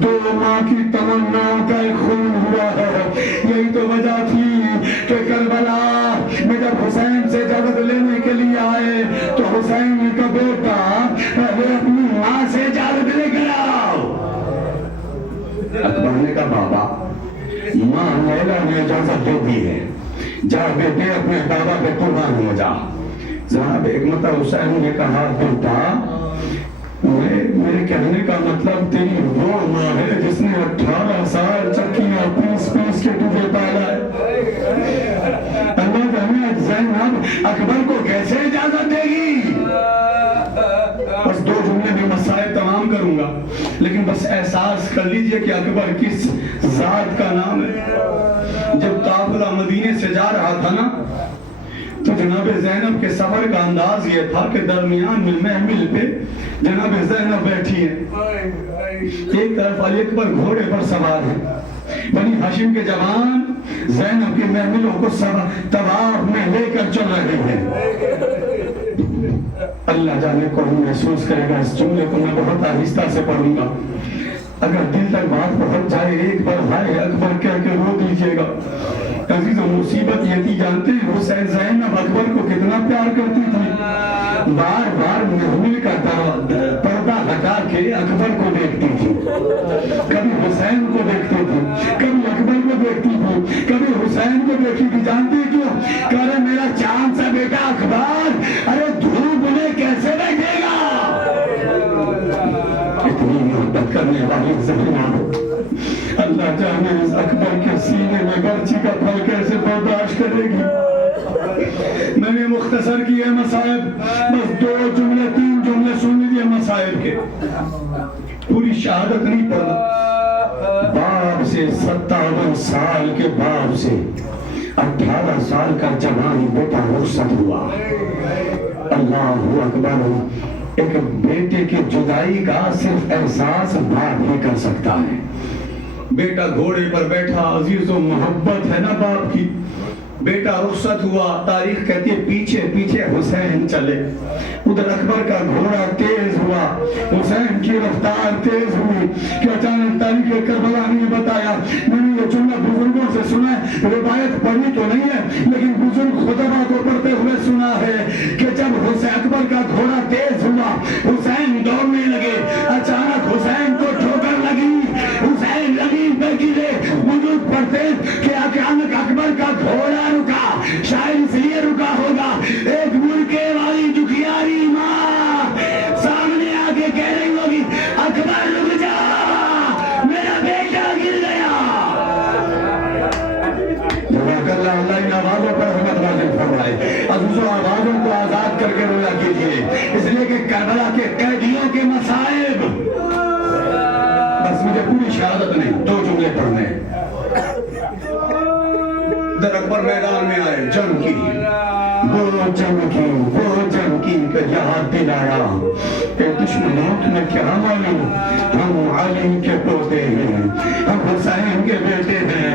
2 ماں کی تمنا کا ایک خون ہوا ہے۔ یہی تو وجہ تھی کہ کربلا میں جب حسین سے اجازت لینے کے لیے آئے تو حسین کا بیٹا پہلے اپنی ماں سے اجازت لے کر آؤ۔ اکبر نے کہا بابا ماں لیلا نے اجازت دے دی ہے، جا بیٹے اپنے بابا پہ قربان ہو جا۔ جناب حکمت حسین نے کہا بیٹا میرے کہنے کا مطلب تیری وہ ماں ہے جس نے 18 سال چکیاں پیس پیس کے تجھے پالا ہے۔ اللہ جانے زینب اکبر کو کیسے اجازت دے گی؟ بس 2 جملے میں مسائل تمام کروں گا، لیکن بس احساس کر لیجئے کہ اکبر کس ذات کا نام ہے۔ جب قافلہ مدینے سے جا رہا تھا نا تو جناب زینب کے سفر کا انداز یہ تھا کہ درمیان میں محمل پہ جناب زینب بیٹھی ہے، ایک طرف علی اکبر گھوڑے پر سوار ہے، بنی ہاشم کے جوان زینب کے محملوں کو طواف میں لے کر چل رہے ہیں۔ اللہ جانے کون محسوس کرے گا، اس جملے کو میں بہت آہستہ سے پڑھوں گا، اگر دل تک بات پہنچ جائے ایک بار ہائے اکبر کہہ کے رو دیجیے گا۔ عزیزو مصیبت یہ تھی جانتے ہیں حسین زینب اکبر کو کتنا پیار کرتی تھی، بار بار محمل کا پردہ ہٹا کے اکبر کو دیکھتی تھی، کبھی حسین کو دیکھتی تھی، کبھی اکبر کو دیکھتی تھی، کبھی حسین کو دیکھتی تھی۔ جانتی کیوں؟ کہ ارے میرا چاند سا بیٹا اکبر ارے دھوپ میں کیسے بیٹھے گا؟ اتنی محبت کرنے والی زینب اللہ جانے اس اکبر کے سینے میں برچی کا پھل کیسے برداشت کرے گی۔ میں نے مختصر کیے مسائب، بس 2 جملے 3 جملے سن لیجئے مسائب کے، پوری شہادت نہیں پڑھنا۔ باپ سے 57 سال کے باپ سے 18 سال کا جوان بیٹا رخصت ہوا۔ اللہ اکبر، ایک بیٹے کی جدائی کا صرف احساس باپ ہی کر سکتا ہے۔ بیٹا گھوڑے پر بیٹھا، عزیز و محبت ہے نا باپ کی، بیٹا رخصت ہوا، تاریخ کہتی ہے پیچھے پیچھے حسین چلے، ادھر اکبر کا گھوڑا تیز ہوا، حسین کی رفتار تیز ہوئی کہ اچانک تاریخ کربلا نے بتایا، میں نے یہ جملہ بزرگوں سے سنا ہے، روایت پڑھی تو نہیں ہے لیکن بزرگ خطبہ کو پڑھتے ہوئے سنا ہے کہ جب حسین اکبر کا گھوڑا تیز ہوا، حسین دوڑنے لگے، اچانک حسین کو ٹھوکر لگی، حسین زمین پر گرے، بزرگ پڑھتے کہ اچانک اکبر کا گھوڑا رکا، شاید اس لیے رکا ہوگا ایک ملکے والی دکھیاری ماں سامنے آگے کہہ رہی ہوگی اکبر رک جا میرا بیٹا گر گیا۔ جزاک اللہ، اللہ ان آوازوں پر رحمت نازل فرمائے، عزیزوں آوازوں کو آزاد کر کے رویا کیجیے، اس لیے کہ کربلا کے قیدیوں کے مصائب، بس مجھے پوری شہادت نہیں 2 جملے پڑھنے۔ در اکبر میدان میں آئے، جنگ کی، وہ جنگ کی کہ یاد دلایا کہ دشمنوں تمہیں کیا معلوم، ہم علی کے پوتے ہیں، ہم حسین کے بیٹے ہیں۔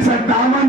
57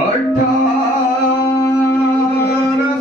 18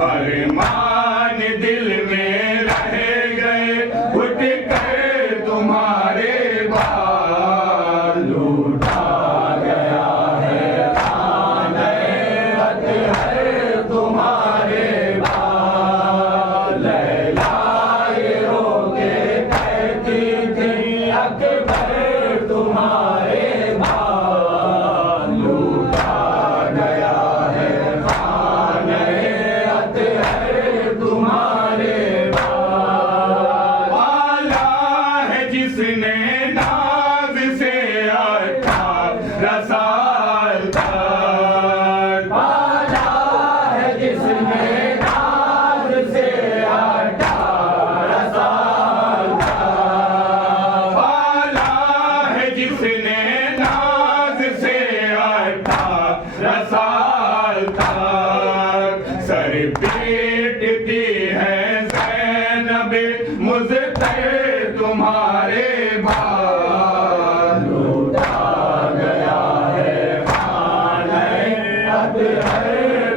ارمان دل میں رہ گئے اٹھ کر تمہارے بال لوٹا گیا ہے خانہ اطہر تمہارے بال لیلا یہ رو کے کہتی تھی اکبر تمہارے بال لوٹا گیا ہے خانہ اطہر تمہارے بال والا ہے جس نے ناز سے 18 سال تک والا ہے جس نے ناز سے 18 سال تک والا ہے جس نے ناز سے 18 سال تک سر پیٹتی ہے زینب مضطر تمہارے بال لوٹا گیا ہے خانہ اطہر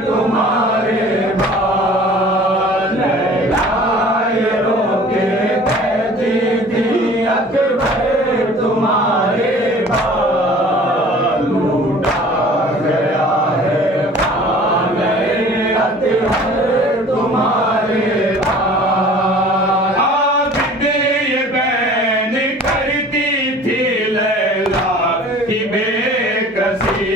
تمہارے بال لیلا یہ رو کے کہتی تھی اکبر تمہارے بال لوٹا گیا ہے خانہ اطہر تمہارے بال عابد یہ بین کرتی تھی لیلا کی بے کسی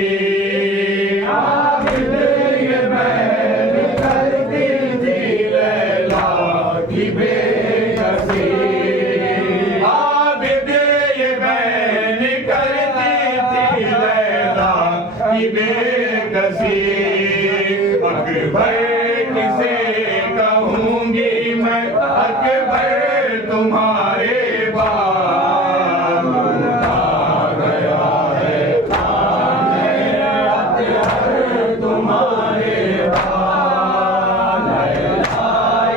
عابد یہ بین کرتی تھی لیلا کی بے کسی عابد یہ بین کرتی تھی لیلا کی بے کسی اکبر کسے کہوں گی میں اکبر تمہارے بال لوٹا گیا ہے خانہ اطہر تمہارے بال لیلا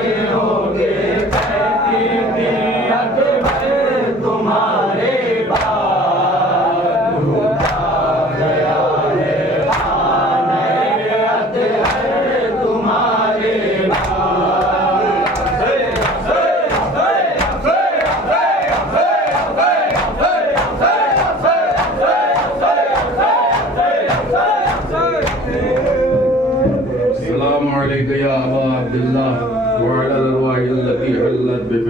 یہ رو کے کہتی تھی اکبر تمہارے بال لوٹا گیا ہے خانہ اطہر تمہارے بال السلام علیکم یا ابا عبداللہ وعلی الارواح التي حلت بفنائك